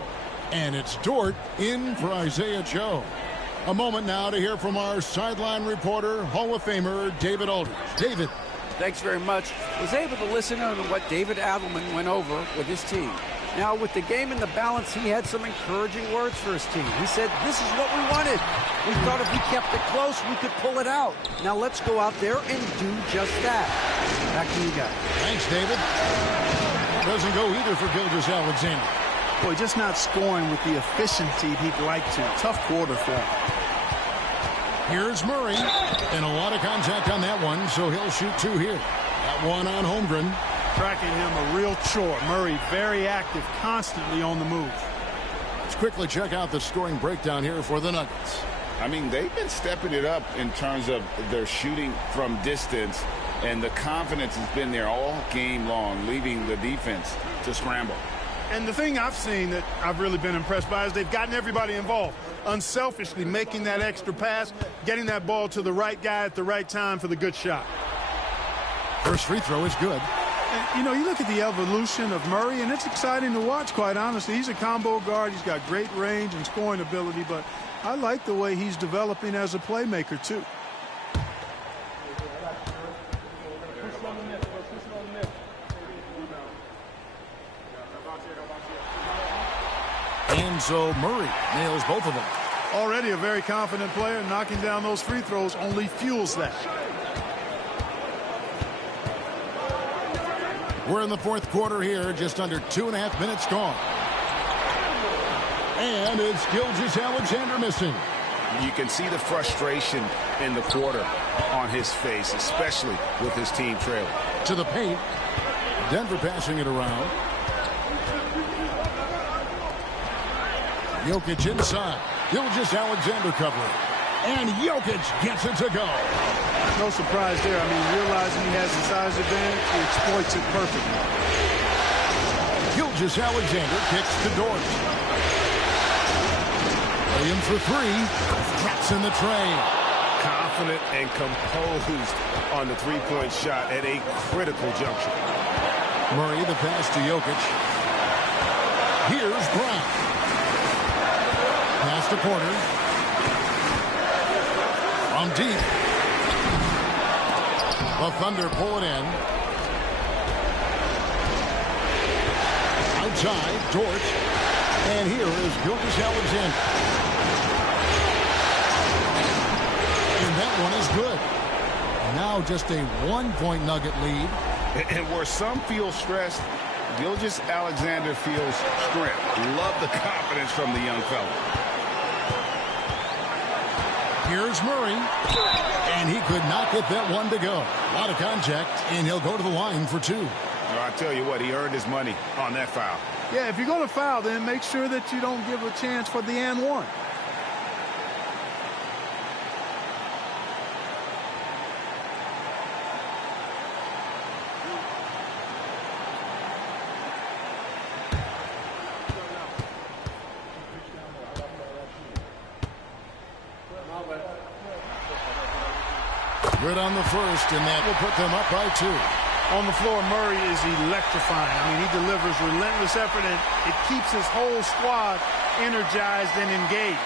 And it's Dort in for Isaiah Joe. A moment now to hear from our sideline reporter, Hall of Famer David Aldridge. David. Thanks very much. Was able to listen to what David Adelman went over with his team. Now, with the game in the balance, he had some encouraging words for his team. He said, this is what we wanted. We thought if we kept it close, we could pull it out. Now let's go out there and do just that. Back to you guys. Thanks, David. Doesn't go either for Gilgeous-Alexander. Boy, just not scoring with the efficiency he'd like to. Tough quarter for him. Here's Murray. And a lot of contact on that one, so he'll shoot 2 here. That one on Holmgren. Tracking him a real chore. Murray very active, constantly on the move. Let's quickly check out the scoring breakdown here for the Nuggets. I mean, they've been stepping it up in terms of their shooting from distance, and the confidence has been there all game long, leaving the defense to scramble. And the thing I've seen that I've really been impressed by is they've gotten everybody involved. Unselfishly making that extra pass, getting that ball to the right guy at the right time for the good shot. First free throw is good. And, you know, you look at the evolution of Murray, and it's exciting to watch, quite honestly. He's a combo guard. He's got great range and scoring ability, but I like the way he's developing as a playmaker, too. And so Murray nails both of them. Already a very confident player. Knocking down those free throws only fuels that. We're in the fourth quarter here, just under 2.5 minutes gone. And it's Gilgeous-Alexander missing. You can see the frustration in the quarter on his face, especially with his team trailing. To the paint. Denver passing it around. Jokic inside. Gilgeous-Alexander covering. And Jokic gets it to go. No surprise there. I mean, realizing he has the size advantage, he exploits it perfectly. Gilgeous-Alexander kicks to Dort. Williams for 3. Drops in the tray. Confident and composed on the three-point shot at a critical juncture. Murray, the pass to Jokic. Here's Brown. Pass to Porter. From deep. The Thunder pull it in. Outside, Dort. And here is Gilgeous-Alexander. And that one is good. Now just a 1-point Nugget lead. And where some feel stressed, Gilgeous-Alexander feels strength. Love the confidence from the young fella. Here's Murray. And he could not get that one to go. A lot of contact, and he'll go to the line for 2. Well, I tell you what, he earned his money on that foul. Yeah, if you're going to foul, then make sure that you don't give a chance for the and one. Good on the first, and that will put them up by 2. On the floor, Murray is electrifying. I mean, he delivers relentless effort, and it keeps his whole squad energized and engaged.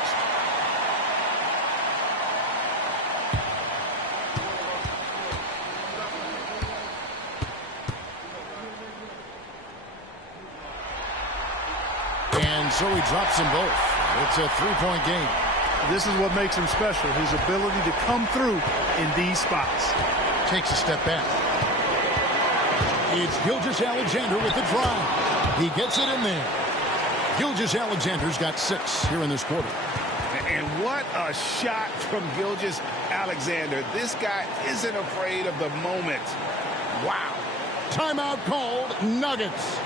And so he drops them both. It's a 3-point game. This is what makes him special, his ability to come through in these spots. Takes a step back. It's Gilgeous-Alexander with the drive. He gets it in there. Gilgeous-Alexander's got 6 here in this quarter. And what a shot from Gilgeous-Alexander. This guy isn't afraid of the moment. Wow. Timeout called, Nuggets.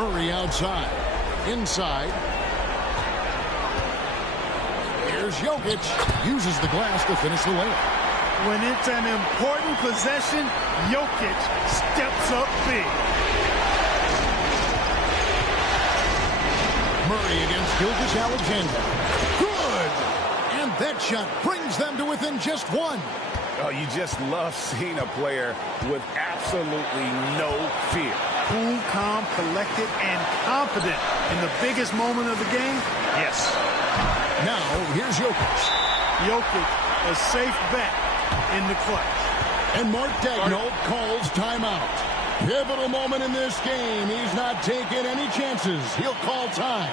Murray outside. Inside. Here's Jokic. Uses the glass to finish the layup. When it's an important possession, Jokic steps up big. Murray against Gilgeous-Alexander. Good! And that shot brings them to within just one. Oh, you just love seeing a player with absolutely no fear. Cool, calm, collected, and confident in the biggest moment of the game? Yes. Now, here's Jokic. Jokic, a safe bet in the clutch. And Mark Daigneault calls timeout. Pivotal moment in this game. He's not taking any chances. He'll call time.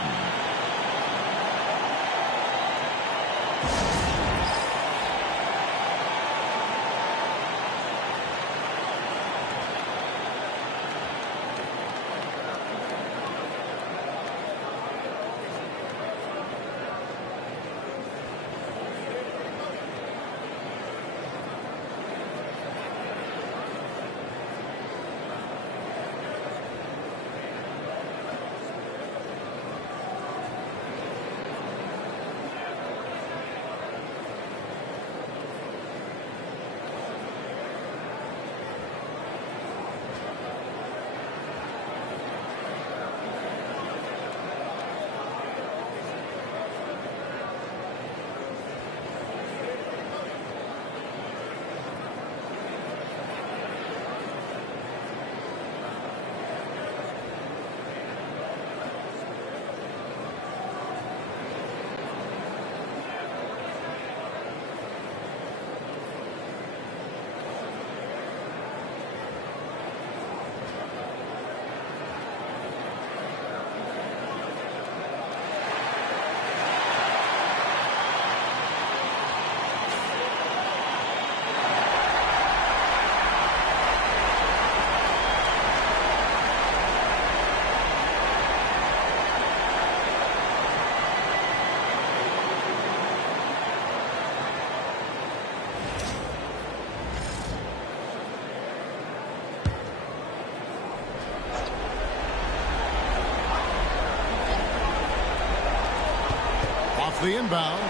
The inbound.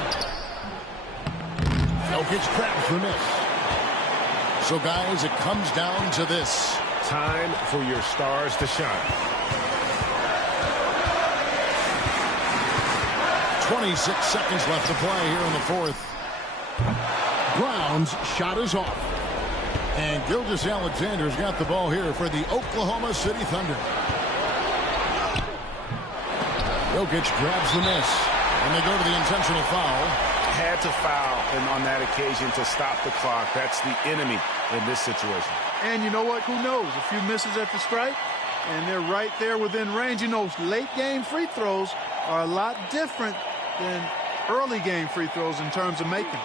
Jokic grabs the miss. So, guys, it comes down to this. Time for your stars to shine. 26 seconds left to play here in the fourth. Brown's shot is off. And Gilgeous-Alexander's got the ball here for the Oklahoma City Thunder. Jokic grabs the miss. And they go to the intentional foul. Had to foul on that occasion to stop the clock. That's the enemy in this situation. And you know what? Who knows? A few misses at the stripe, and they're right there within range. You know, late game free throws are a lot different than early game free throws in terms of making.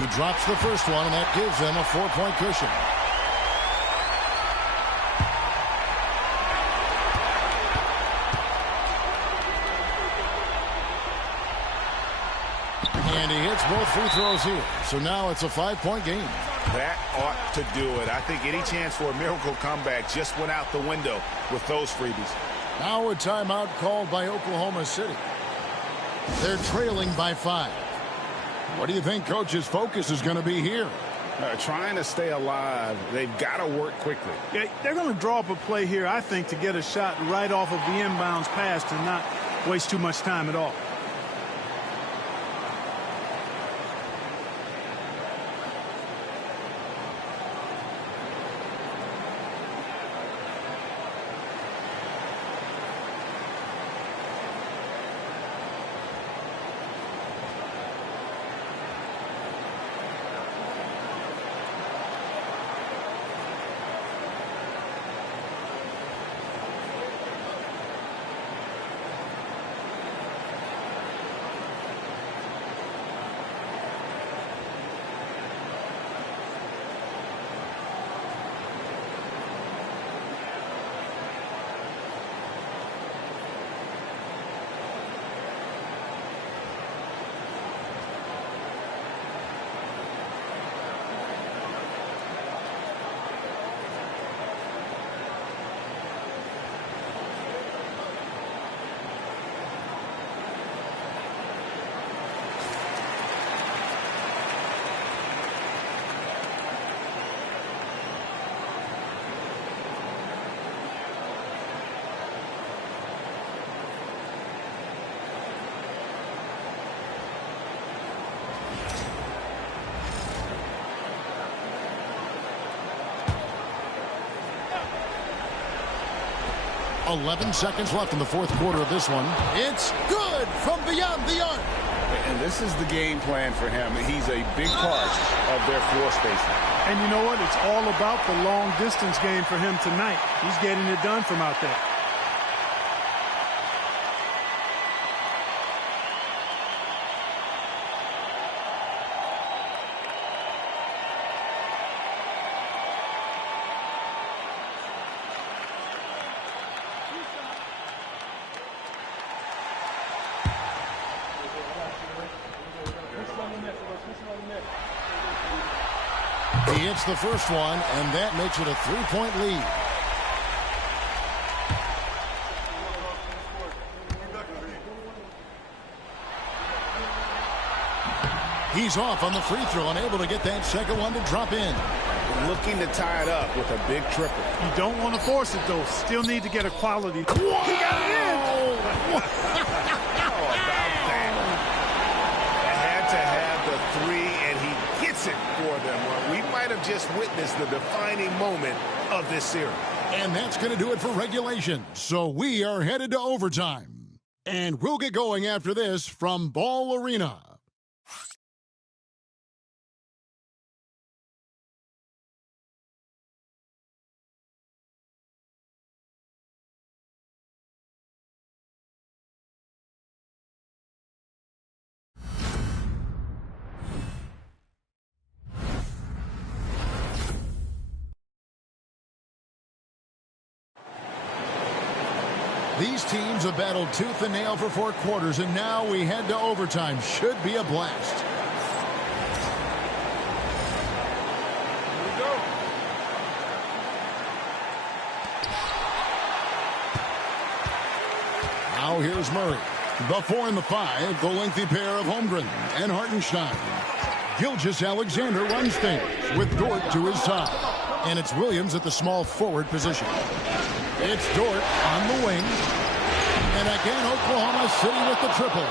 He drops the first one, and that gives them a 4-point cushion. And he hits both free throws here. So now it's a 5-point game. That ought to do it. I think any chance for a miracle comeback just went out the window with those freebies. Now a timeout called by Oklahoma City. They're trailing by 5. What do you think Coach's focus is going to be here? Trying to stay alive. They've got to work quickly. Yeah, they're going to draw up a play here, I think, to get a shot right off of the inbounds pass to not waste too much time at all. 11 seconds left in the fourth quarter of this one. It's good from beyond the arc. And this is the game plan for him. He's a big part of their floor spacing. And you know what? It's all about the long distance game for him tonight. He's getting it done from out there. He hits the first one, and that makes it a 3-point lead. He's off on the free throw, unable to get that second one to drop in. Looking to tie it up with a big triple. You don't want to force it, though. Still need to get a quality. He got it in! How about that? Had to have the three, and he gets it for them. Well, we might have just witnessed the defining moment of this series. And that's going to do it for regulation. So we are headed to overtime. And we'll get going after this from Ball Arena. These teams have battled tooth and nail for 4 quarters, and now we head to overtime. Should be a blast. Here we go. Now here's Murray. The 4 and the 5, the lengthy pair of Holmgren and Hartenstein. Gilgeous-Alexander runs things with Dort to his side. And it's Williams at the small forward position. It's Dort on the wing. And again, Oklahoma City with the triple.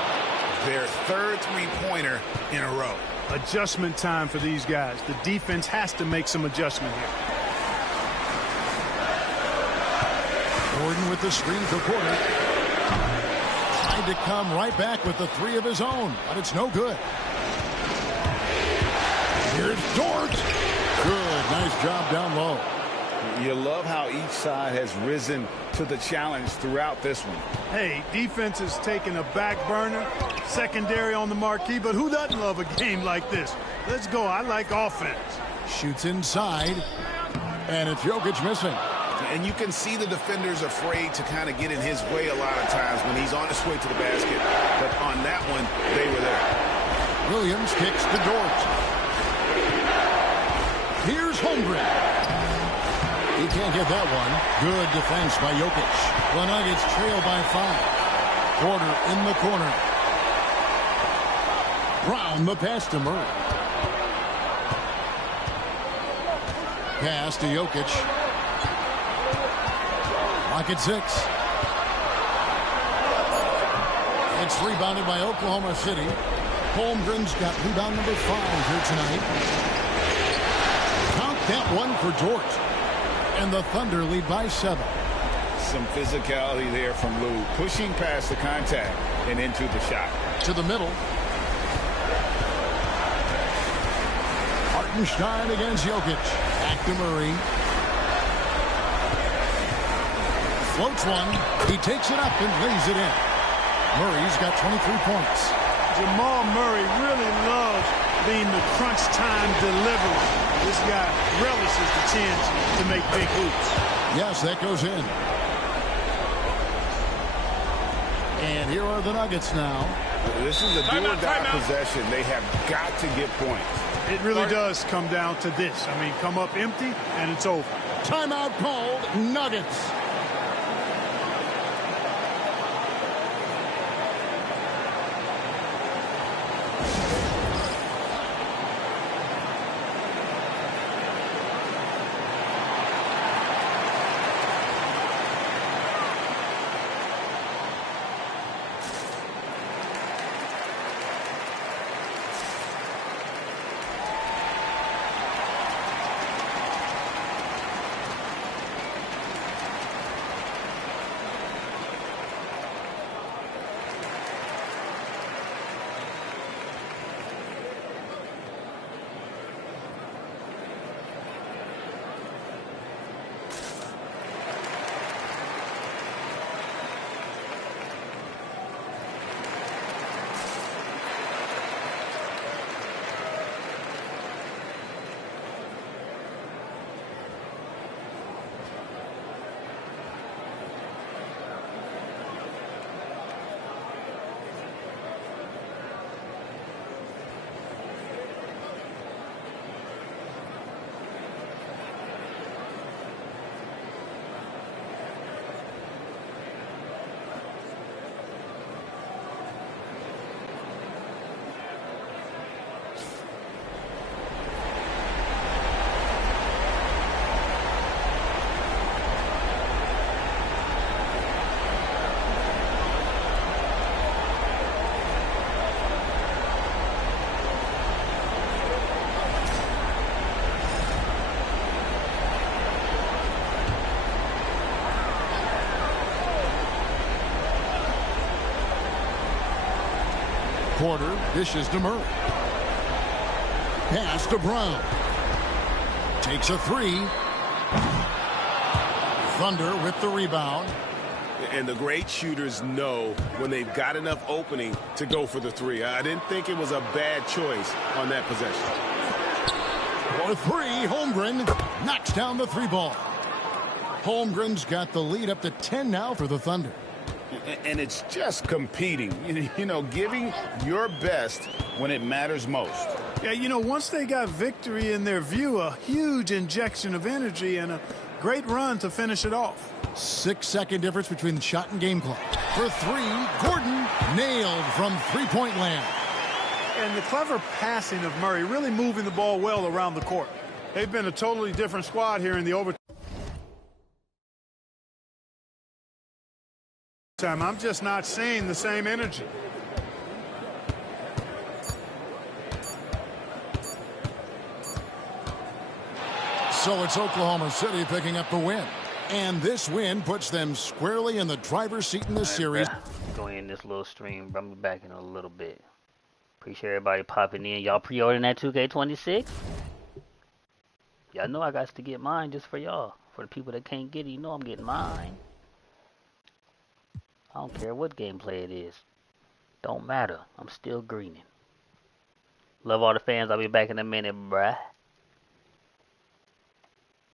Their third three-pointer in a row. Adjustment time for these guys. The defense has to make some adjustment here. Gordon with the screen for Porter. Tried to come right back with the 3 of his own, but it's no good. Here's Dort. Good, nice job down low. You love how each side has risen to the challenge throughout this one. Hey, defense is taking a back burner, secondary on the marquee, but who doesn't love a game like this? Let's go. I like offense. Shoots inside, and it's Jokic missing. And you can see the defenders afraid to kind of get in his way a lot of times when he's on his way to the basket. But on that one, they were there. Williams kicks to Dort. Here's Holmgren. He can't get that one. Good defense by Jokic. The Nuggets trail by 5. Porter in the corner. Brown the pass to Murray. Pass to Jokic. Rocket 6. It's rebounded by Oklahoma City. Holmgren's got rebound number 5 here tonight. Count that one for Dort. And the Thunder lead by 7. Some physicality there from Lou, pushing past the contact and into the shot. To the middle. Hartenstein against Jokic. Back to Murray. Floats one. He takes it up and lays it in. Murray's got 23 points. Jamal Murray really loves being the crunch time deliverer. This guy relishes the chance to make big hoops. Yes, that goes in. And here are the Nuggets now. This is a do-or-die possession. They have got to get points. It really does come down to this. I mean, come up empty, and it's over. Timeout called. Nuggets. Porter dishes to Murray. Pass to Brown. Takes a three. Thunder with the rebound. And the great shooters know when they've got enough opening to go for the three. I didn't think it was a bad choice on that possession. For three, Holmgren knocks down the three ball. Holmgren's got the lead up to 10 now for the Thunder. And it's just competing, you know, giving your best when it matters most. Yeah, you know, once they got victory in their view, a huge injection of energy and a great run to finish it off. 6-second difference between the shot and game clock. For three, Gordon nailed from three-point land. And the clever passing of Murray, really moving the ball well around the court. They've been a totally different squad here in the overtime. I'm just not seeing the same energy. So it's Oklahoma City picking up the win. And this win puts them squarely in the driver's seat in this series. Going in this little stream, bring me back in a little bit. Appreciate everybody popping in. Y'all pre-ordering that 2K26? Y'all know I got to get mine just for y'all. For the people that can't get it, you know I'm getting mine. I don't care what gameplay it is. Don't matter. I'm still greening. Love all the fans. I'll be back in a minute, bruh.